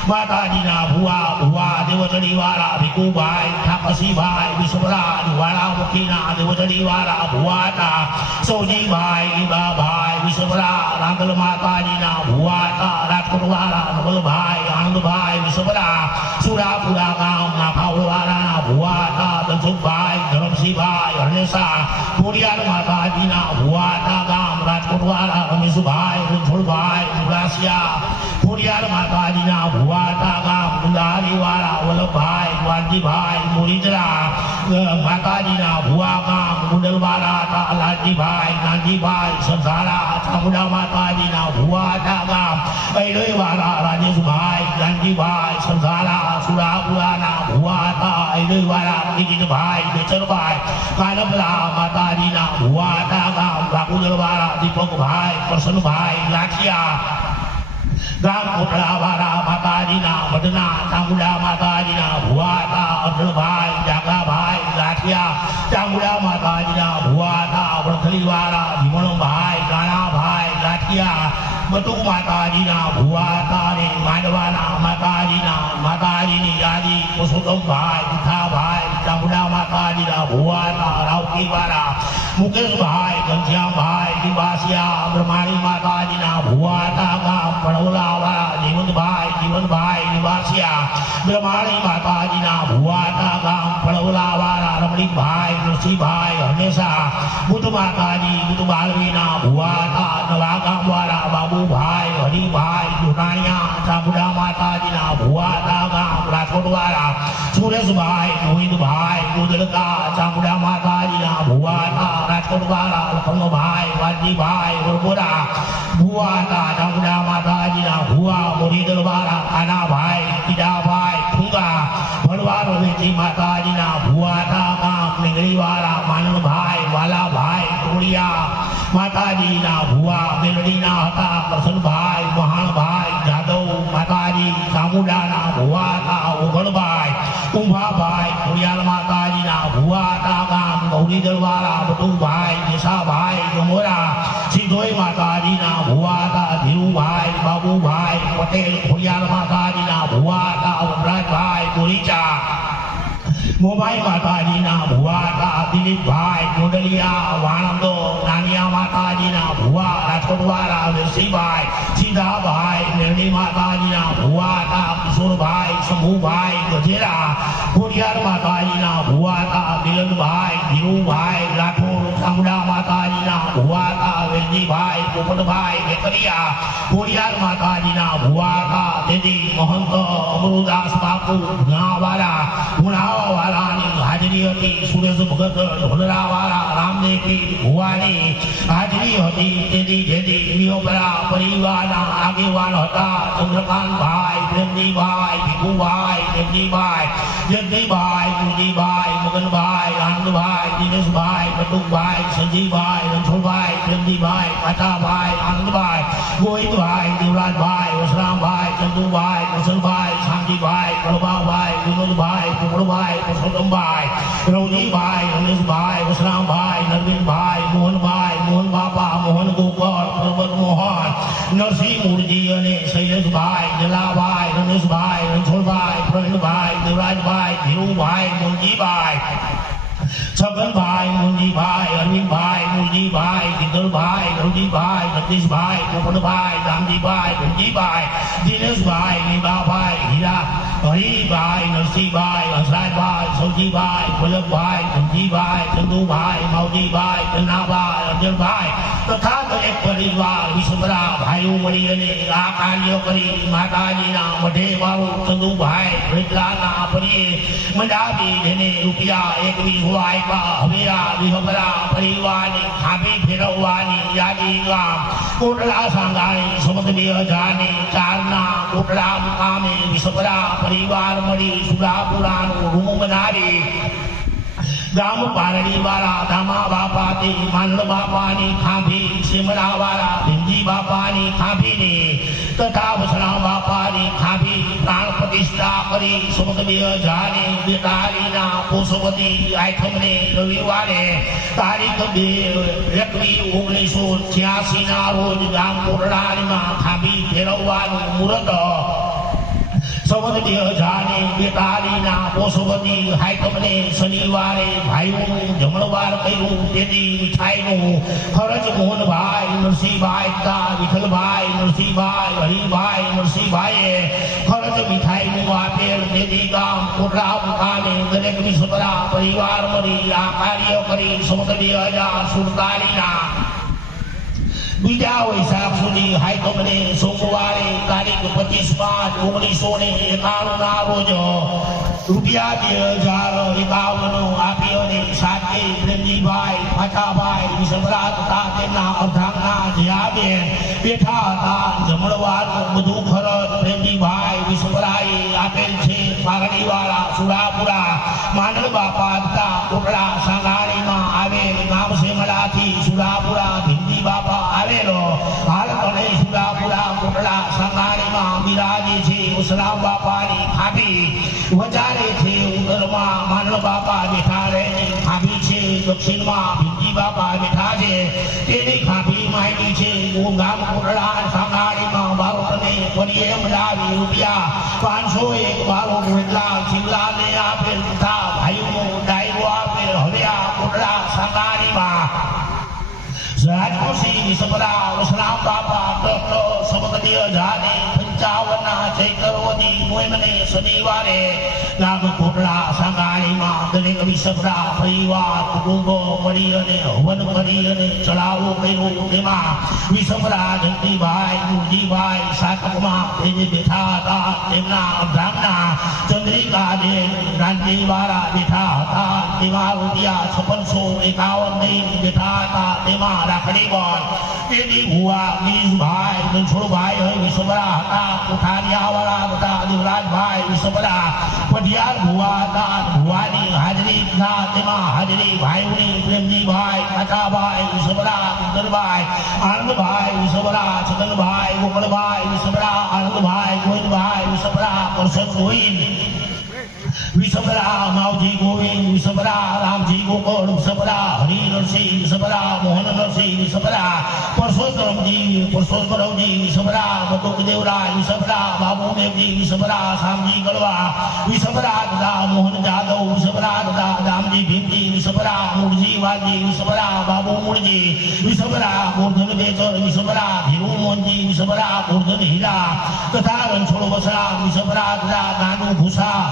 માતાજીના ભુવા ભુવા દેવતડી વાળા ભીખુભાઈ ઠાકરસિંહભાઈ વિસપરા જુવાળા મુખીના દેવતડી વાળા ભુવા હતા સૌજીભાઈ ભાઈ વિસપરા રાંગલ માતાજીના ભુવા હતા રાજકોટ વાળા નવલભાઈ આનંદભાઈ વિસપરા સુરાપુરા ગામના ખાવડવાળાના ભુવા હતા ધનસુખભાઈ ધરમસિંહભાઈ હરણેસા કોડિયાર માતાજીના ભુવા હતા ગામ રાજકોટ વાળા રમેશભાઈ રણછોડભાઈ મુરાસિયા કોડિયાર માતાજીના ભુવા હતા ગામ ગુંદારી વાળા વલ્લભભાઈ વાલજીભાઈ મોરીજરા માતાજીના ભુવા ગામ ગુંડલવાળા હતા લાલજીભાઈ નાનજીભાઈ સરદારા ચામુંડા માતાજીના ભુવા હતા ગામ ઐલોઈવાળા રાજેશભાઈ ગાંધીભાઈ સરદારા સુરાપુરાના ભુવા હતા ઐલોઈવાળા દિગીતભાઈ બેચરભાઈ કાનપરા માતાજીના ભુવા હતા ગામ વાગુદરવાળા દીપકભાઈ કરશનભાઈ લાઠિયા ગામ કોટડા વાળા માતાજીના મઢના ચામુંડા માતાજીના ભુવા હતા અઢળભાઈ જાગાભાઈ લાઠિયા ચામુંડા માતાજીના ભુવા હતા વડખલી વાળા ભીમણભાઈ ગાણાભાઈ લાઠિયા બટુક માતાજીના ભુવા તારે માંડવાના માતાજીની યાદી પુરુષોત્તમભાઈ ભીખાભાઈ ચામુંડા માતાજીના ભુવા રાવતીવાળા મુકેશભાઈ ઘનશ્યામભાઈ દિવાસિયા બ્રહ્માણી માતાજીના ભુવા ગામ પડોલાવાળા જીવનભાઈ નિવાસિયા બ્રહ્માણી માતાજીના ભુવા ગામ પડોલાવાળા રમણીકભાઈ નરસિંહભાઈ હંમેશા બુદ્ધ માતાજી બુદ્ધ બાલવીના ભુવા નવા ગામવાળા બાબુભાઈ હરિભાઈ જોટાણિયા ચામુંડા માતાજીના ભુવા ગામ રાજકોટવાળા સુરેશભાઈ ગોવિંદભાઈ ગોદડકા ચામુંડા માતાજીના ભુવા રાજકોટવાળા લખનભાઈ વાલજીભાઈ વરબોરા ભુવા ચામુંડા માતાજીના ભુવા મોરીદલવાળા કાનાભાઈ કીડાભાઈ ઠુંગા ભણવારો વેચી માતાજીના ભુવા ગામ નીંગળીવાળા માનવભાઈ વાલાભાઈ ટોળિયા માતાજીના ભુવા મેલડીના હતા કરશનભાઈ મહાણભાઈ જાદવ માતાજી ચામુંડાના ભુવા ઓગણભાઈ કુંભાભાઈ ખોડિયાલ માતાજીના ભુવા ગામ ગૌરીદળવાળા બટુભાઈ દેસાભાઈ ગમોરા સિદ્ધોઈ માતાજીના ભુવા ધીરુભાઈ બાબુભાઈ પટેલ ખોડિયાલ માતાજીના ભુવા વનરાજભાઈ બોરીચા મોબાઈ માતાજીના ભુવા દિલીપભાઈ ગોંડલિયા વાણંદો નાનિયા માતાજીના ભુવા રાજકોટવાળા વેરસીભાઈ સીધાભાઈ મેરડી માતાજીના ભુવા કિશોરભાઈ શંભુભાઈ ગજેરા ખોડિયાર માતાજીના ભુવા દિલનભાઈ ધીરુભાઈ રાઠોડ ચામુંડા માતાજીના ભુવા વેલજીભાઈ પોપટભાઈ વેકરિયા ખોડિયાર માતાજીના ભુવા દેદી મહંત અમરુદાસ બાપુ ગુણાવાળા ગુણાવાળાની હાજરી હતી સુરેશ ભગત ઢોલરાવાળા રામદેવી ભુવાની હાજરી હતી તેદી જેદી વિયોપરા પરિવારના આગેવાન હતા ચંદ્રકાંતભાઈ પ્રેમજીભાઈ ભીખુભાઈ દેવજીભાઈ જગદીભાઈ ગુરજીભાઈ મગનભાઈ આનંદભાઈ દિનેશભાઈ બટુકભાઈ સંજીભાઈ રણછોડભાઈ પ્રેમજીભાઈ કાટાભાઈ આનંદભાઈ ગોવિંદભાઈ દેવરાજભાઈ વસરામભાઈ ચંદુભાઈ કુશલભાઈ શાંતિભાઈ કળભાભાઈ વિનોદભાઈ પોપડભાઈ પુરુષોત્તમભાઈ રવજીભાઈ રમેશભાઈ વસરામભાઈ નરવીનભાઈ મોહનભાઈ મોહન બાપા મોહન ગોકળ પરબત મોહન નરસિંહ મૂળજી અને શૈલેષભાઈ જલાભાઈ રમેશભાઈ રણછોડભાઈ પ્રવીણભાઈ દેવરાજભાઈ ધીરુભાઈ મુંજીભાઈ છગનભાઈ મુંજીભાઈ અરવિંદભાઈ મુંજીભાઈ ગીદલભાઈ રવજીભાઈ જગદીશભાઈ પોપટભાઈ રામજીભાઈ ધનજીભાઈ દિનેશભાઈ નીબાભાઈ હીરા હરિભાઈ નરસિંહભાઈ હંસરાજભાઈ સૌજીભાઈ ભોલકભાઈ ધનજીભાઈ ચંદુભાઈ માવજીભાઈ કન્નાભાઈ અર્જનભાઈ તથા દરેક પરિવાર વિશ્વરા ભાઈઓ મળી અને આ કાર્ય કરી માતાજીના મઢે વાળું ચંદુભાઈ ભેટલાના પરીએ મંડાવી જેને રૂપિયા 21 આપ્યા હવે આ વિશ્વરા પરિવારની ખાભી ફેરવવાની યાદી ગામ કોટડા સાંગાણી સમત 2004ના કોટડા મુકામે વિશ્વરા પરિવાર મળી સુરાપુરાનું રૂમ બનાવી ગામ પારડીવાળા દામા બાપાથી માંડ બાપાની ખાંભી શિમલાવાળા ભીમજી બાપાની ખાંભીની તથા વસણા બાપાની ખાંભી પ્રાણ પ્રતિષ્ઠા કરી સમત 2042ના પોષવતી આઠમને રવિવારે તારીખ 2/21/1986ના રોજ ગામ કોટડામાં ખાંભી ફેરવવાનું મુહૂર્ત સંવત 2042ના પોષવતી હાઈકમને શનિવારે ભાઈઓનું જમણવાર કર્યું તેથી મીઠાઈનું ખરજ મોહનભાઈ નરસિંહભાઈ વિઠ્ઠલભાઈ નરસિંહભાઈ હરિભાઈ નરસિંહભાઈએ ખરજ મીઠાઈનું આપેલ તેથી ગામ કોટડા મુકામે દરેક વિશ્વરા પરિવાર મળી આ કાર્ય કરી સંવત 2047ના બીજા વૈશાખ સુધી હાઈકમને સોમવારે તારીખ 25/5/1991ના રોજ રૂપિયા 2051 આપી અને સાથે પ્રેમજીભાઈ ફાટાભાઈ વિશ્વરા તથા તેમના અર્ધાંગના જયાબેન બેઠા હતા જમણવારનું બધું ખરચ પ્રેમજીભાઈ વિશ્વરાએ આપેલ છે પારડીવાળા સુરાપુરા માંડળ બાપા તથા કોટડા સાંગાણીમાં આવેલ ગામ શેમલાથી સુરાપુરા ભીમજી બાપા આવેલો હાલ અને સુરાપુરા કોટડા સાંગાણીમાં બિરાજે છે ઉસરામ બાપાની ખાભી વચારે છે ઉત્તરમાં માંડળ બાપા બેઠા રહે ખાભી છે દક્ષિણમાં ભીમજી બાપા બેઠા છે તેની ખાભી માહિતી છે ગામ કોટડા સાંગાણી રૂપિયા 501 બારોટ વેટલા જિલ્લાને આપેલ તથા ભાઈઓનો ડાયરો આપેલ હવે આ કોટડા સાંગાણીમાં રાજકોટથી વિસપરા વસરામ બાપા ટ્રસ્ટ સમગદીય જાને 55 ચૈતરવતી મોયમને શનિવારે નાગ કોટડા સાંગાણીમાં દરેક વિસપરા પરિવાર કુટુંબો મળી અને હવન કરી અને ચડાવો કર્યો તેમાં વિસપરા જંતીભાઈ ગુરજીભાઈ સાતકમાં જે બેઠા હતા તેમના ગામના ચંદ્રિકાબેન ગાંધીવાળા બેઠા હતા તેમાં રૂપિયા 5651 દઈ બેઠા હતા તેમાં રાખડી પર તેની ભુવા ગીરીશભાઈ રણછોડભાઈ વિસપરા હતા કોઠારિયાવાળા હતા દેવરાજભાઈ વિસપરા પઢિયાર ભુવા હતા ભુવાની હાજરી હતા તેમાં હાજરી ભાઈઓની પ્રેમજીભાઈ કાકાભાઈ વિસપરા કુંદરભાઈ આનંદભાઈ વિસપરા છગનભાઈ ગોકળભાઈ વિસપરા આનંદભાઈ ગોવિંદભાઈ વિસપરા કરશન ગોવિંદ વિસપરા માવજી ગોવિંદ વિસપરા રામજી ગોકળ વિસપરા હરિ નરસિંહ વિસપરા મોહન નરસિંહ વિસપરા પરસોત્તમજી વિસપરા બટુક દેવરાજ વિસપરા બાબુ મેઘજી વિસપરા શામજી ગળવા વિસપરા તથા મોહન જાદવ વિસપરા તથા દામજી ભીમજી વિસપરા મૂળજી વાલજી વિસપરા બાબુ મૂળજી વિસપરા ગોરધન બેચર વિસપરા ધીરુ મોહનજી વિસપરા ગોરધન હીરા તથા રણછોડ વસરા વિસપરા તથા ગાંડુ ભૂસા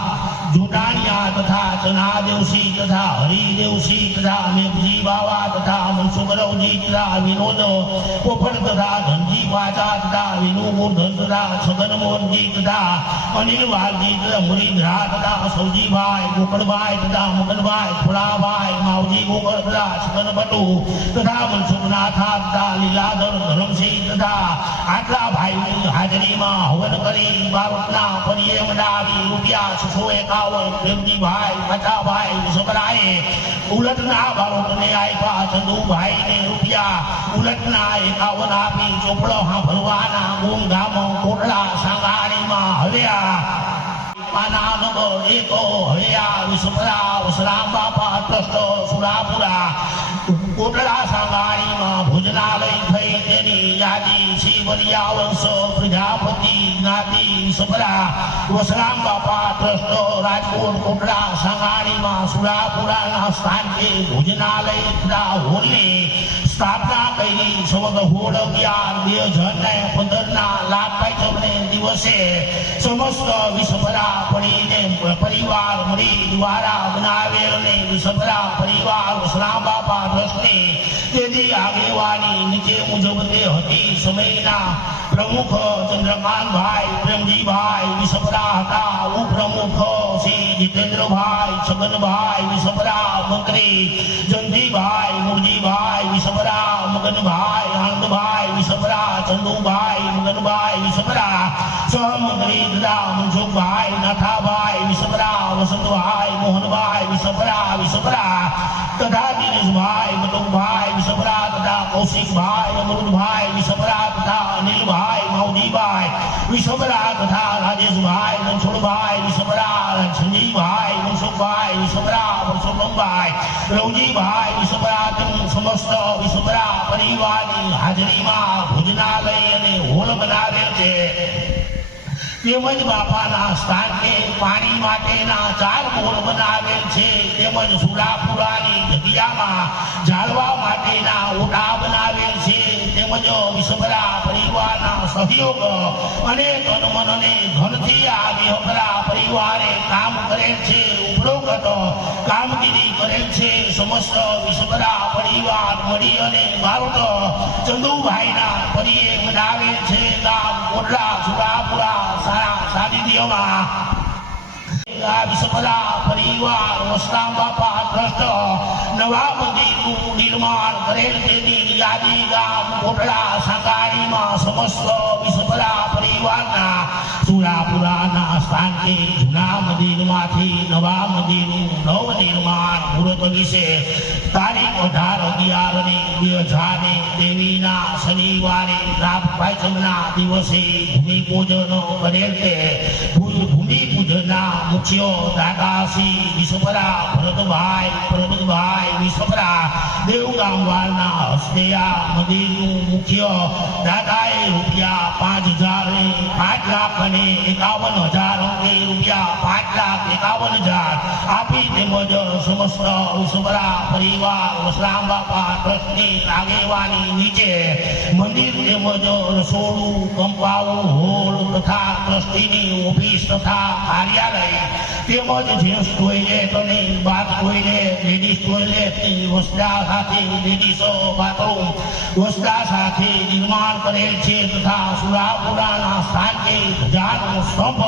જોટાણિયા તથા ચનાદેવસિંહ તથા હરિદેવસિંહ તથા મેઘજી બાવા તથા મનસુખરાવજી તથા વિનોદ પોપટ તથા ધનજી પાચા તથા વિનુ ગોરધન તથા છગન મોહનજી તથા અનિલ વાલજી તથા મુરીધરા તથા સૌજીભાઈ ગોકળભાઈ તથા મગનભાઈ થોડાભાઈ માવજી ગોકળ તથા છગન ભટ્ટુ તથા મનસુખનાથા તથા લીલાધર ધરમસિંહ તથા આટલા ભાઈની હાજરીમાં હવન કરી બારોટના પરિયે મંડાવી રૂપિયા 651 પ્રેમજીભાઈ કાકાભાઈ વિસપરાએ ઉલટના બારોટને આપ્યા ચંદુભાઈને રૂપિયા ઉલટના 51 આપી ચોપડો સાંભળવાના ગુણ ગામ કોટડા સાંગાણીમાં હવે પાના નંબર 1 હવે વિસપરા વસરામ બાપા ટ્રસ્ટ સુરાપુરા કોટડા સાંગાણીમાં ભોજનાલય થઈ તેની યાદી શ્રી વરિયાવંશ પ્રજાપતિ જ્ઞાતિ વિસપરા વસરામ બાપા ટ્રસ્ટ રાજકોટ કોટડા સાંગાણીમાં સુરાપુરાના સ્થાનકે ભોજનાલય તથા હોલની સ્થાપના કરી 16/11/2015 ના લાભ પાંચમને દિવસે સમસ્ત વિસપરા પરિવાર મળી દ્વારા બનાવેલ અને વિસપરા પરિવાર વસરામ બાપા ટ્રસ્ટની તેની આગેવાની નીચે મુજબ તે હતી સમયના પ્રમુખ ચંદ્રકાંતભાઈ પ્રેમજીભાઈ વિસપરા હતા ઉપપ્રમુખ શ્રી જીતેન્દ્રભાઈ છગનભાઈ વિસપરા મંત્રી જંતીભાઈ મુરજીભાઈ વિસપરા મગનભાઈ આનંદભાઈ વિસપરા ચંદુભાઈ મગનભાઈ વિસપરા સહમંત્રી તથા મનસુખભાઈ નાથાભાઈ વિસપરા વસંતભાઈ મોહનભાઈ વિસપરા તથા દિનેશભાઈ બટુકભાઈ વિસપરા તથા કૌશિકભાઈ અમૃતભાઈ વિસપરા તથા અનિલભાઈ માવજીભાઈ વિસપરા તથા રાજેશભાઈ રણછોડભાઈ વિસપરા સંજીભાઈ મનસુખભાઈ વિસપરા પરસોત્તમભાઈ રવજીભાઈ વિસપરા સમસ્ત વિસપરા પરિવારની હાજરીમાં ભોજનાલય અને હોલ બનાવેલ છે તેમજ બાપાના સ્થાનકે પાણી માટેના 4 બોર બનાવેલ છે તેમજ સુરાપુરાની જગ્યામાં જાળવા માટેના ઓટા બનાવેલ છે તેમજ વિસપરા પરિવારના સહયોગ અને તન મન અને ધનથી આ વિસપરા પરિવારે કામ કરેલ છે ઉપરોક્ત કામગીરી કરેલ છે સમસ્ત વિસપરા પરિવાર મળી અને બારોટ ચંદુભાઈના પરિયે બનાવેલ છે ગામ કોટડા સુરાપુરા સાનિધ્યમાં વિસપરા પરિવાર વસરામ બાપા ટ્રસ્ટ નવા મંદિરનું નિર્માણ કરેલ તેની યાદી ગામ કોટડા સાંગાણીમાં સમસ્ત વિસપરા પરિવારના સુરાપુરાના સ્થાનકે જૂના મંદિરમાંથી નવા મંદિરનું નવનિર્માણ મુહૂર્ત વિશે તારીખ 18/11/2023 ના શનિવારે લાભ પાંચમના દિવસે ભૂમિપૂજન કરેલ છે ભૂમિપૂજનના મુખ્ય દાદાશ્રી વિસપરા ભરતભાઈ વિસપરા દેવગામવાળના હસ્તે આ મંદિરનું મુખ્ય દાદાએ રૂપિયા 5,05,51 51,000 આપી તેમજ સમસ્ત વિશ્વભરા પરિવાર વસરામ બાપા ટ્રસ્ટની આગેવાની નીચે મંદિર તેમજ રસોડું કમ્પાઉન્ડ હોલ તથા ટ્રસ્ટીની ઓફિસ તથા કાર્યાલય તેમજ જેન્ટ્સ ટોયલેટ અને બાથ ટોયલેટ લેડીઝ ટોયલેટની વસતા સાથે લેડીઝ બાથરૂમ વસતા સાથે નિર્માણ કરેલ છે તથા સુરાપુરાના સ્થાને ધજાનો સ્તંભ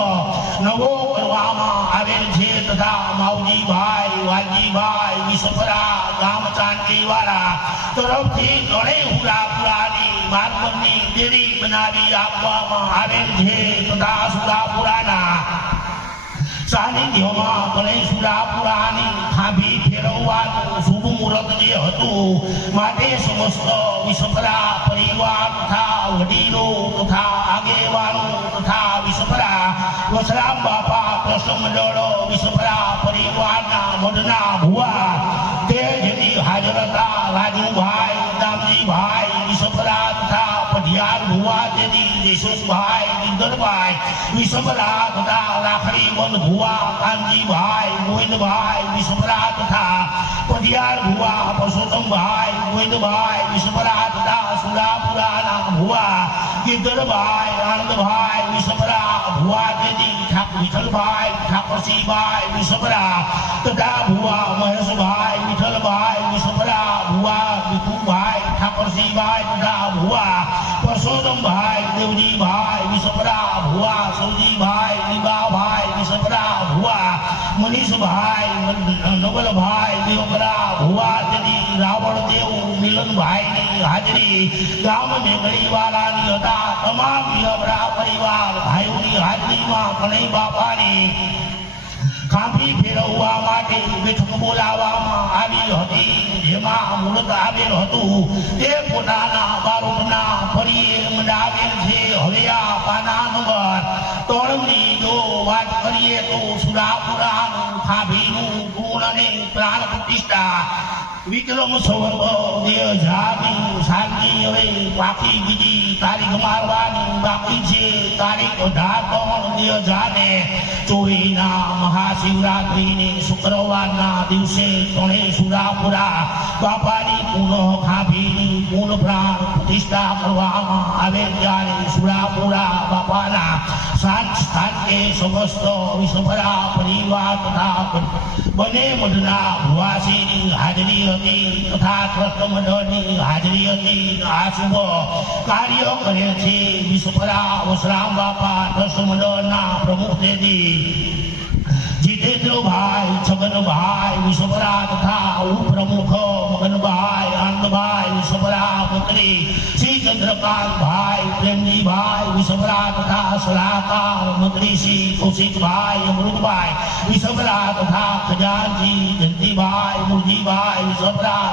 નવો કરવામાં આવેલ છે તથા માવજીભાઈ વાલજીભાઈ વિશ્વભરા ગામ ચાંદલીવાળા તરફથી ગણેશ સુરાપુરાની માર્બલની દેરી બનાવી આપવામાં આવેલ છે તથા સુરાપુરાના સાનિધ્યમાં ગણેશ સુરાપુરાની ખાંભી ફેરવવાનું શુભ મુહૂર્ત જે હતું માટે સમસ્ત વિશ્વભરા પરિવાર તથા વડીલો તથા આગેવાનો તથા વિશ્વભરા વસરામ બાપા ટ્રસ્ટ મંડળ વિશ્વભરા પરિવારના મઢના ભુવા તે જેથી હાજર હતા રાજુભાઈ દામજીભાઈ વિશ્વભરા તથા પઢિયાર ભુવા જેથી દેશુભાઈ દિગરભાઈ વિશ્વભરા તથા રાખડી બંધ ભુવા કાનજીભાઈ ગોવિંદભાઈ વિશ્વભરા તથા પઢિયાર ભુવા પરસોત્તમભાઈ ગોવિંદભાઈ વિશ્વભરા તથા સુરાપુરાના ભુવા ગિરધરભાઈ આનંદભાઈ વિશ્વભરા ભુવા જેથી વિઠ્ઠલભાઈ ઠાકોરસિંહભાઈ વિશ્વભરા તથા ભુવા મહેશભાઈ વિઠ્ઠલભાઈ વિશ્વભરા ભુવા વિઠુભાઈ ઠાકોરસિંહભાઈ તથા ભુવા પરસોત્તમભાઈ દેવજીભાઈ વિશ્વભરા ભુવા સૌજીભાઈ દીબાભાઈ વિશ્વભરા ભુવા મનીષભાઈ નવલભાઈ વિશ્વભરા ભુવા તેથી રાવણદેવ મિલનભાઈની હાજરી ગામ મેઘડીવાલાની હતા તમામ વિશ્વભરા પરિવાર ભાઈઓની હાજરીમાં ગણેશ બાપાની ખાંભી ફેરવવા માટે બેઠક બોલાવવામાં આવી હતી જેમાં મુહૂર્ત આવેલ હતું તે પોતાના બારોટના ફરીએ મંડાવેલ છે હવે આ પાના નંબર 3 ની જો વાત કરીએ તો સુરાપુરાનું ખાંભીનું પૂર્ણ અને પ્રાણ પ્રતિષ્ઠા વિક્રમ સંવત 2000 સાલની હવે બાકી બીજી તારીખ મારવાની બાકી છે તારીખ 18/3/2024 મહાશિવરાત્રિની શુક્રવારના દિવસે ગણેશ સુરાપુરા બાપાની પુનઃ ખાંભીની પૂર્ણ પ્રાણ પ્રતિષ્ઠા કરવામાં આવે ત્યારે સુરાપુરા બાપાના સાત સ્થાને સમસ્ત વિશ્વભરા પરિવાર તથા બંને મઢના ભુવાસીની હાજરી હતી તથા ટ્રસ્ટ મંડળની હાજરી હતી આ શુભ કાર્ય કરેલ છે વિશ્વભરા વસરામ બાપા ટ્રસ્ટ મંડળના પ્રમુખ તેથી જીતેન્દ્રભાઈ છગનભાઈ વિશ્વભરા તથા ઉપપ્રમુખ મગનભાઈ આનંદભાઈ વિશ્વભરા મંત્રી શ્રી ચંદ્રકાંતભાઈ પ્રેમજીભાઈ વિશ્વભરા તથા સલાહકાર મંત્રી શ્રી કૌશિકભાઈ અમૃતભાઈ વિશ્વભરા તથા ખજાનજી જયંતિભાઈ મુરજીભાઈ વિશ્વભરા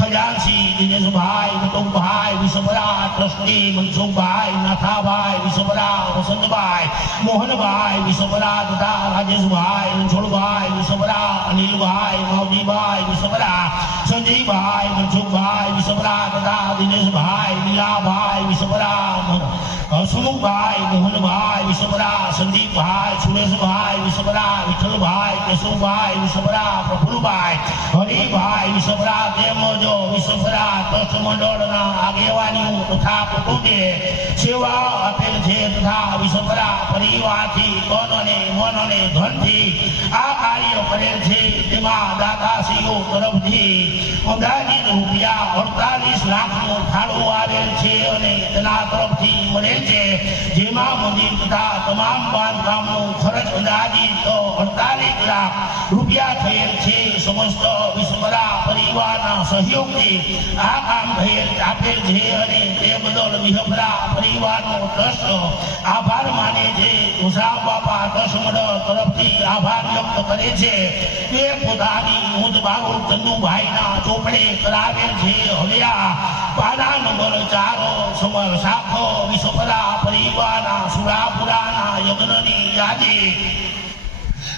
ખજાનસી દિનેશભાઈ નટુભાઈ વિશ્વભરા ટ્રસ્ટી મનસુખભાઈ નાથાભાઈ વિશ્વભરા વસંતભાઈ મોહનભાઈ વિશ્વભરા તથા રાજેશભાઈ રણછોડભાઈ વિશ્વભરા અનિલભાઈ માવજીભાઈ વિશ્વભરા સંજયભાઈ મનસુખભાઈ વિશ્વભરા તથા દિનેશભાઈ લીલાભાઈ વિશ્વભરા હસમુખભાઈ મોહનભાઈ વિશ્વભરા સંદીપભાઈ સુરેશભાઈ વિશ્વભરા વિઠ્ઠલભાઈ કેશુભાઈ વિશ્વભરા પ્રફુલભાઈ હરિભાઈ વિશ્વભરા તેમજ વિશ્વભરા ટ્રસ્ટ મંડળના આગેવાનીઓ તથા કુટુંબે સેવા આપેલ છે તથા વિશ્વભરા પરિવારથી તન અને મન અને ધનથી આ કાર્ય કરેલ છે તેમાં દાતાશ્રીઓ તરફથી અંદાજિત રૂપિયા 48 લાખનો ફાળો આવેલ છે અને તેના તરફથી મળેલ છે જેમાં મંદિર તથા તમામ બાંધકામનો ખર્ચ અંદાજિત 48 લાખ રૂપિયા થયેલ છે સમસ્ત વિશ્વભરા પરિવારના સહયોગથી આ કામ આપેલ છે અને તે બદલ વિશ્વભરા પરિવારનો ટ્રસ્ટ આભાર માને છે વસરામ બાપા ટ્રસ્ટ મંડળ તરફથી આભાર વ્યક્ત કરે છે તે પોતાની નોંધ બારોટ ચંદુભાઈના ચોપડે કરાવેલ છે હવે આ પાના નંબર 4 સમર શાખ વિશ્વભરા પરિવારના સુરાપુરાના યજ્ઞની યાદી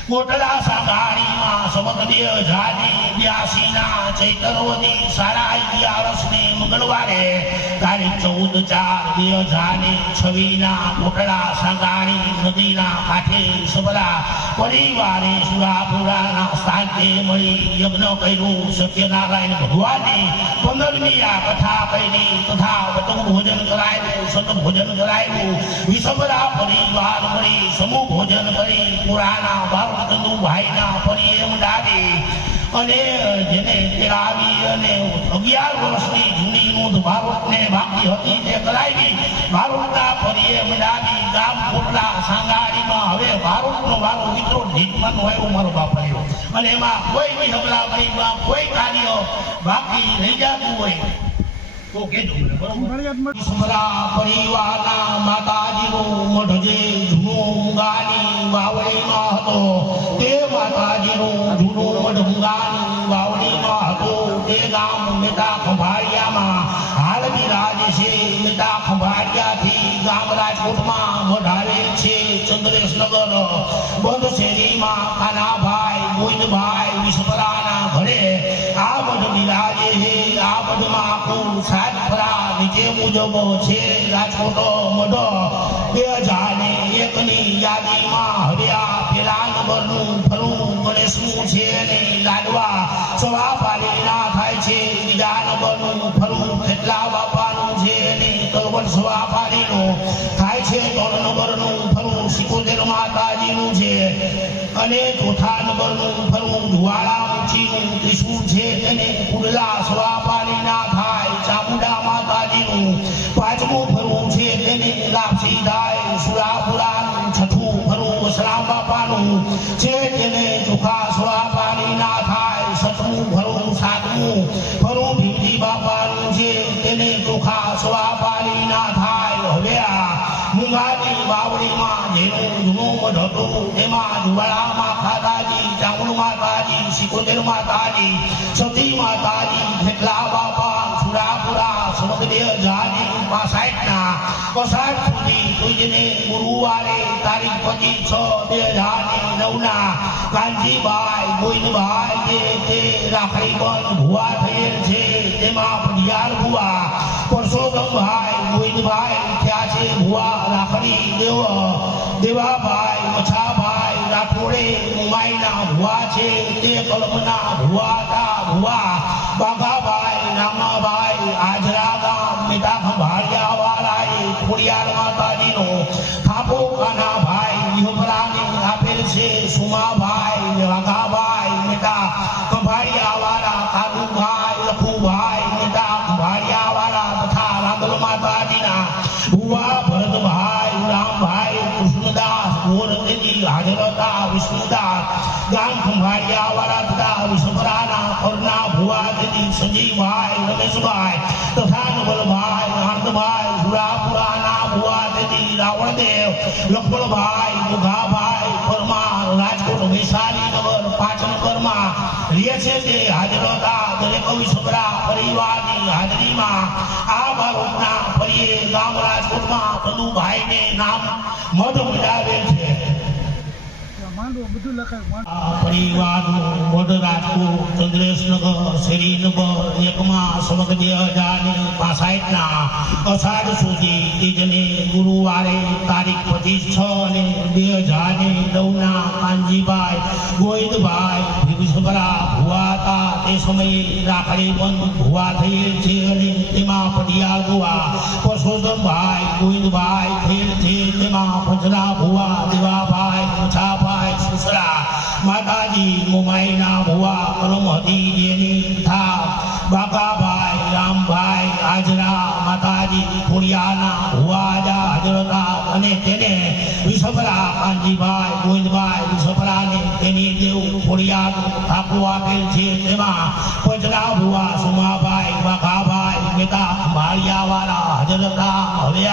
કોટડા સાગાડીમાં સમત 2082 ના ચૈતરવદી સારા 11 મંગળવારે તારીખ 14/4/2026 ના કોટડા સાગાડી નદીના કાંઠે સબરા પરિવારે સુરાપુરાના સ્થાને મળી યજ્ઞ કર્યું. સત્યનારાયણ ભગવાનની 15મી આ કથા કરી તથા વટુ ભોજન કરાયું, સત ભોજન કરાયું. વિસબરા પરિવાર મળી સમૂહ ભોજન કરી પુરાના ભાઈના પરિયમ ડાળી અને જેને તેરાવી અને 11 વર્ષની જૂની નોંધ ભારતને બાકી હતી તે કરાવી. ભારતના પરિયમ ડાળી ગામ કોટલા સાંગાડીમાં હવે ભારતનો વારો મિત્રો ઢીકવાનો આવ્યો મારો બાપ આવ્યો અને એમાં કોઈ બી હમલા પરિમાં કોઈ કાર્ય બાકી રહી જતું હોય તો કેજો મને બરોબર. પરિવારના માતાજીનું મઢ જે જૂનું મુંગાની વાવડીમાં હતો તે માતાજીનું જૂનું મઢ મુંગાની વાવડીમાં હતું. તે ગામ મેટા ખંભાળિયામાં હાલ બિરાજે છે. મેટા ખંભાળિયાથી ગામ રાજકોટમાં મઢ આવે છે. ચંદ્રેશનગર બંધ શેરીમાં કાનાભાઈ ગોવિંદભાઈ વિશ્વરાના ઘરે આ મઢ બિરાજે છે. આ મઢમાં કુલ 7 ફરા નીચે મુજબ છે. રાજકોટ મઢ 2001 ની યાદીમાં હર્યા પેલા નંબરનું ફરું ગણેશનું છે અને લાડવા સવા પાલીના થાય છે. બીજા નંબરનું ફરું કેટલા બાપાનું છે અને તલવટ સવા પાલીનું થાય છે. 3 નંબરનું ફરું સિકોતેર માતાજીનું છે અને ચોથા નંબરનું ફરું ધુવાળા ઊંચીનું ત્રિશુળ છે અને કુડલા સવા પાલીના થાય ચામુંડા માતાજીનું. 5મું ફરવું છે તેને લાપસી થાય સુરાપુરાનું. 6થું ફરવું વસરામ બાપાનું છે તેને ચોખા સવા પાલીના થાય. 7મું ફરવું 7મું ફરવું ભીમજી બાપાનું છે તેને ચોખા સવા પાલીના થાય. હવે આ મુંગાની વાવડીમાં જેનું જૂનું મઢ હતું તેમાં જુવાળામાં માતાજી, ચામુંડ માતાજી, સિકોતેર માતાજી, સતી માતાજી, ખેટલા બાપા, સુરાપુરા સમગ્ર 2065 ના અષાઢ સુધી કોઈને ગુરુવારે તારીખ 25/6/2009 ના કાનજીભાઈ ગોવિંદભાઈ તે રાખડી બંધ ભુવા થયેલ છે. તેમાં પઢિયાર ભુવા પરસોત્તમભાઈ ગોવિંદભાઈ થયા છે ભુવા રાખડી દેવાભાઈ મછાભાઈ રાઠોડે મુંબાઈના ભુવા છે. તે કલમના ભુવા હતા. ભુવા બાઘાભાઈ રામાભાઈ આજરા ગામ મેટા ખંભાળિયા વાળાએ ખોડિયાર માતાજીનો થાપો કાનાભાઈ વિહમરાને આપેલ છે. સુમાભાઈ વાઘાભાઈ મેટા ખંભાળિયા વાળા, કાદુભાઈ લખુભાઈ મેટા ખંભાળિયા વાળા તથા રાંગલ માતાજીના ભુવા ભરતભાઈ રામભાઈ કૃષ્ણદાસ ગોરતેજી હાજર હતા. વિષ્ણુદાસ ગામ ખંભાળિયા વાળા તથા વિશ્વરાના પરના ભુવા તેજી સંજીવભાઈ રમેશભાઈ તથા નવલભાઈ આનંદભાઈ સુરાપુરાના ભુવા તેજી રાવણદેવ લક્ષ્મણભાઈ મુઘાભાઈ પરમાર રાજકોટ વૈશાલી નગર 5 નંબરમાં રહે છે તે હાજર હતા. દરેક વિશ્વરા પરિવારની હાજરીમાં આ બારોટના ફરીએ ગામ રાજકોટમાં કદુભાઈને નામ મઢ મિલાવેલ છે. પરિવારનું મઢ રાજકોટ ચંદ્રેશનગર શેરી નંબર 1 માં સમગ્ર 2065 ના અષાઢ સુધી તીજને ગુરુવારે તારીખ 25/6/2009 ના કાનજીભાઈ ગોવિંદભાઈ વિશ્વરા ભુવા હતા. તે સમયે રાખડી બંધ ભુવા થયેલ છે અને તેમાં પઢિયાર ભુવા પરસોત્તમભાઈ ગોવિંદભાઈ થયેલ છે. તેમાં પંચના ભુવા દેવાભાઈ મછાભાઈ સુસરા માતાજી મુંબાઈના ભુવા કરમ હતી જેની થા બાઘાભાઈ રામભાઈ આજરા માતાજી ખોડિયાના ભુવા હાજર હતા અને તેને વિશ્વરા કાનજીભાઈ ગોવિંદભાઈ વિશ્વરાને તેની દેવ ખોડિયાનું થાપો આપેલ છે. તેમાં પંચના ભુવા સુમાભાઈ વાઘાભાઈ મેટા ખંભાળિયા વાળા હાજર હતા. હવે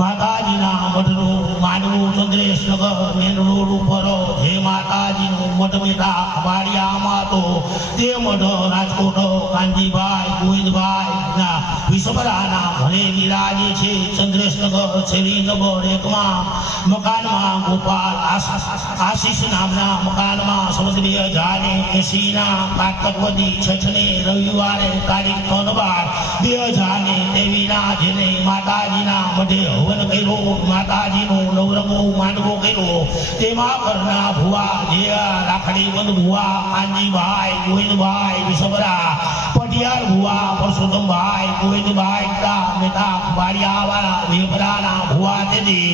માતાજીના મઢનું માંડવું ચંદ્રેશનગર મેન રોડ ઉપર જે માતાજીનું મઢ બેઠા વાડિયામાં તો તે મઢ રાજકોટ કાનજીભાઈ ગોવિંદભાઈ ના વિશ્વરાના ઘરે બિરાજે છે. ચંદ્રેશનગર શેરી નંબર 1 માં મકાનમાં ગોપાલ આશીષ નામના મકાનમાં સમજ 2080 ના કાર્તક વદી છઠને રવિવારે તારીખ 3/12/2023 ના જેને માતાજીના મઢે હવન કર્યો, માતાજીનો નવરંગો માંડવો કર્યો, તેમાં ઘરના ભુવા જે રાખડી બંધ ભુવા કાનજીભાઈ ગોવિંદભાઈ વિસબરા, પટિયાર ભુવા પરસોત્તમભાઈ ગોવિંદભાઈ મેટા વાડિયાવાળા વેપરાના ભુવા તેદી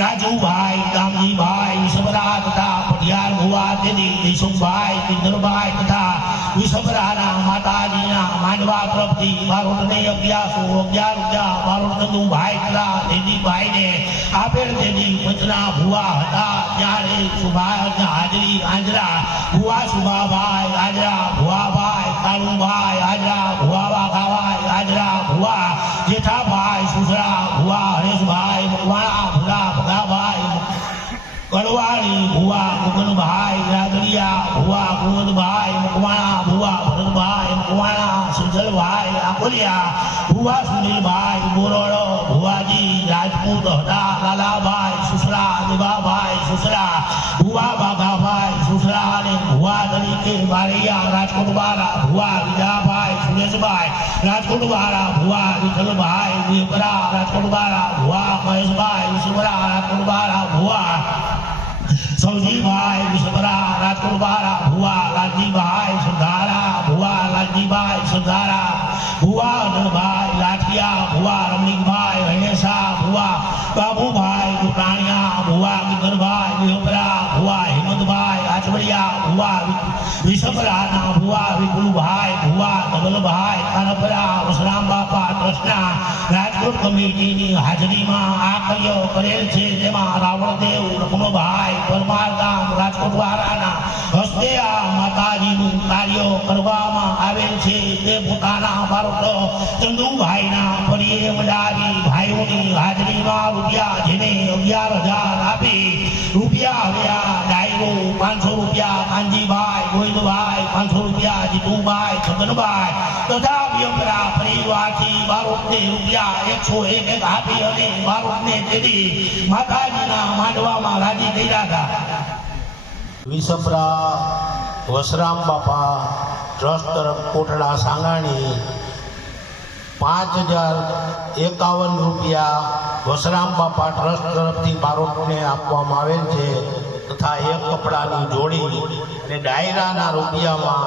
રાજુભાઈ દામજીભાઈ વિસબરા તથા પટિયાર ભુવા તેદી દેશુભાઈ કિંદરભાઈ તથા વિસબરાના માતાજીના માંડવા તરફથી બારોટને 1111 રૂપિયા બારોટ ચંદુભાઈ તથા દેદીભાઈને આપેલ તેદી પંચના ભુવા હતા. ત્યારે સુભાઈ હાજરી આંજરા ભુવા સુભાભાઈ આંજરા ભુવાભાઈ કાળુભાઈ આંજરા ભુવા ગાવાઈ આંજરા ભુવા જેઠાભાઈ સુસરા ભુવા હરેશભાઈ મકવાણા ભુરા ભગાભાઈ કડવાણી ભુવા મુગનભાઈ રાદડિયા ભુવા ગોવંદભાઈ મકવાણા ભુવા ભરતભાઈ મકવાણા સુજલભાઈ આકોલિયા ભુવા સુનિલભાઈ બોરડો ભુવાજી રાજપૂત હતા. લાલાભાઈ સુસરા દેવાભાઈ સુસરા ભુવા બાગાભાઈ સુસરા અને ભુવા તરીકે બારૈયા રાજકોટ વાળા ભુવા વિજાભાઈ સુરેશભાઈ રાજકોટ વાળા ભુવા વિઠ્ઠલભાઈ વેપરા રાજકોટ વાળા ભુવા મહેશભાઈ વિસબરા રાજકોટ વાળા ભુવા સૌજીભાઈ વિસબરા રાજકોટ વાળા ભુવા લાલજીભાઈ સંધારા ભુવા લાલજીભાઈ સંધારા ભુવા અનંતભાઈ લાઠિયા ભુવા રમણીકભાઈ હણેસા ભુવા બાબુભાઈ ગુટાણિયા ભુવા ગીધરભાઈ વેપરા ભુવા હેમંતભાઈ આચવડિયા ભુવા વિસબરાના ભુવા વિપુલભાઈ ભુવા ધવલભાઈ કાનપરા વસરામ બાપા ટ્રસ્ટના રાજકોટ કમિટીની હાજરીમાં આ કાર્ય કરેલ છે. જેમાં રાવણદેવ રકમભાઈ પરમાર ગામ રાજકોટ વાળાના હસ્તે આ માતાજીનું કાર્ય કરવામાં આવેલ છે. તે પોતાના બારોટો ચંદુભાઈના ફરીએ મંડાવી ભાઈઓની હાજરીમાં રૂપિયા જેને 11,000 આપી રૂપિયા આવ્યા. ડાયરો 500 રૂપિયા કાનજીભાઈ ગોવિંદભાઈ 500 રૂપિયા જીતુભાઈ છગનભાઈ તથા વ્યમરા પરિવારથી બારોટને રૂપિયા 101 આપી અને બારોટને તેદી માતાજીના માંડવામાં રાજી કર્યા હતા. વિસપરા વસરામ બાપા ટ્રસ્ટ તરફ કોટડા સાંગાણી 5,051 રૂપિયા વસરામ બાપા ટ્રસ્ટ તરફથી બારોટને આપવામાં આવેલ છે તથા એક કપડાની જોડી અને ડાયરાના રૂપિયામાં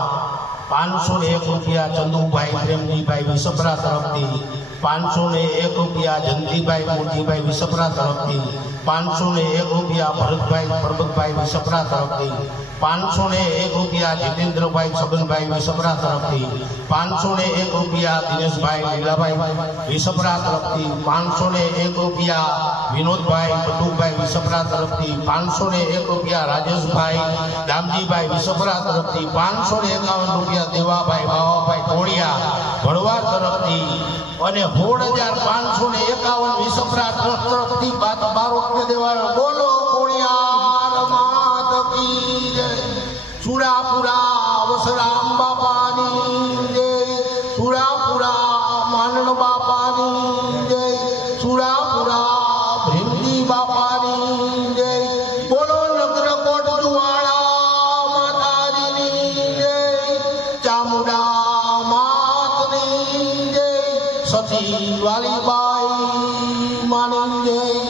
501 રૂપિયા ચંદુભાઈ પ્રેમજીભાઈ વિસપરા તરફથી, 501 રૂપિયા જંતીભાઈ મૂર્તિભાઈ વિસપરા તરફથી, 501 રૂપિયા ભરતભાઈ પરબતભાઈ વિસપરા તરફથી, 501 રૂપિયા જીતેન્દ્રભાઈ છગનભાઈ વિસપરા તરફથી, 501 રૂપિયા દિનેશભાઈ લીલાભાઈ વિસપરા તરફથી, 501 રૂપિયા વિનોદભાઈ બટુભાઈ વિસપરા તરફથી, 501 રૂપિયા રાજેશભાઈ દામજીભાઈ વિસપરા તરફથી, 551 રૂપિયા દેવાભાઈ બાવાભાઈ ટોળિયા ભળવાર તરફથી અને 16,551 વિસપરા ટ્રસ્ટ તરફથી બારોટને દેવાયો. બોલો કોળિયાર માત કી જય. સુરાપુરા વસરામ બાપાની જય. સુરાપુરા માનણ બાપાની જય. સુરાપુરા ભીમજી બાપાની જય. બોલો નગરકોટ જુવાળા માતાજીની જય. ચામુંડા માતની જય. સતી વાલીબાઈ માની જય.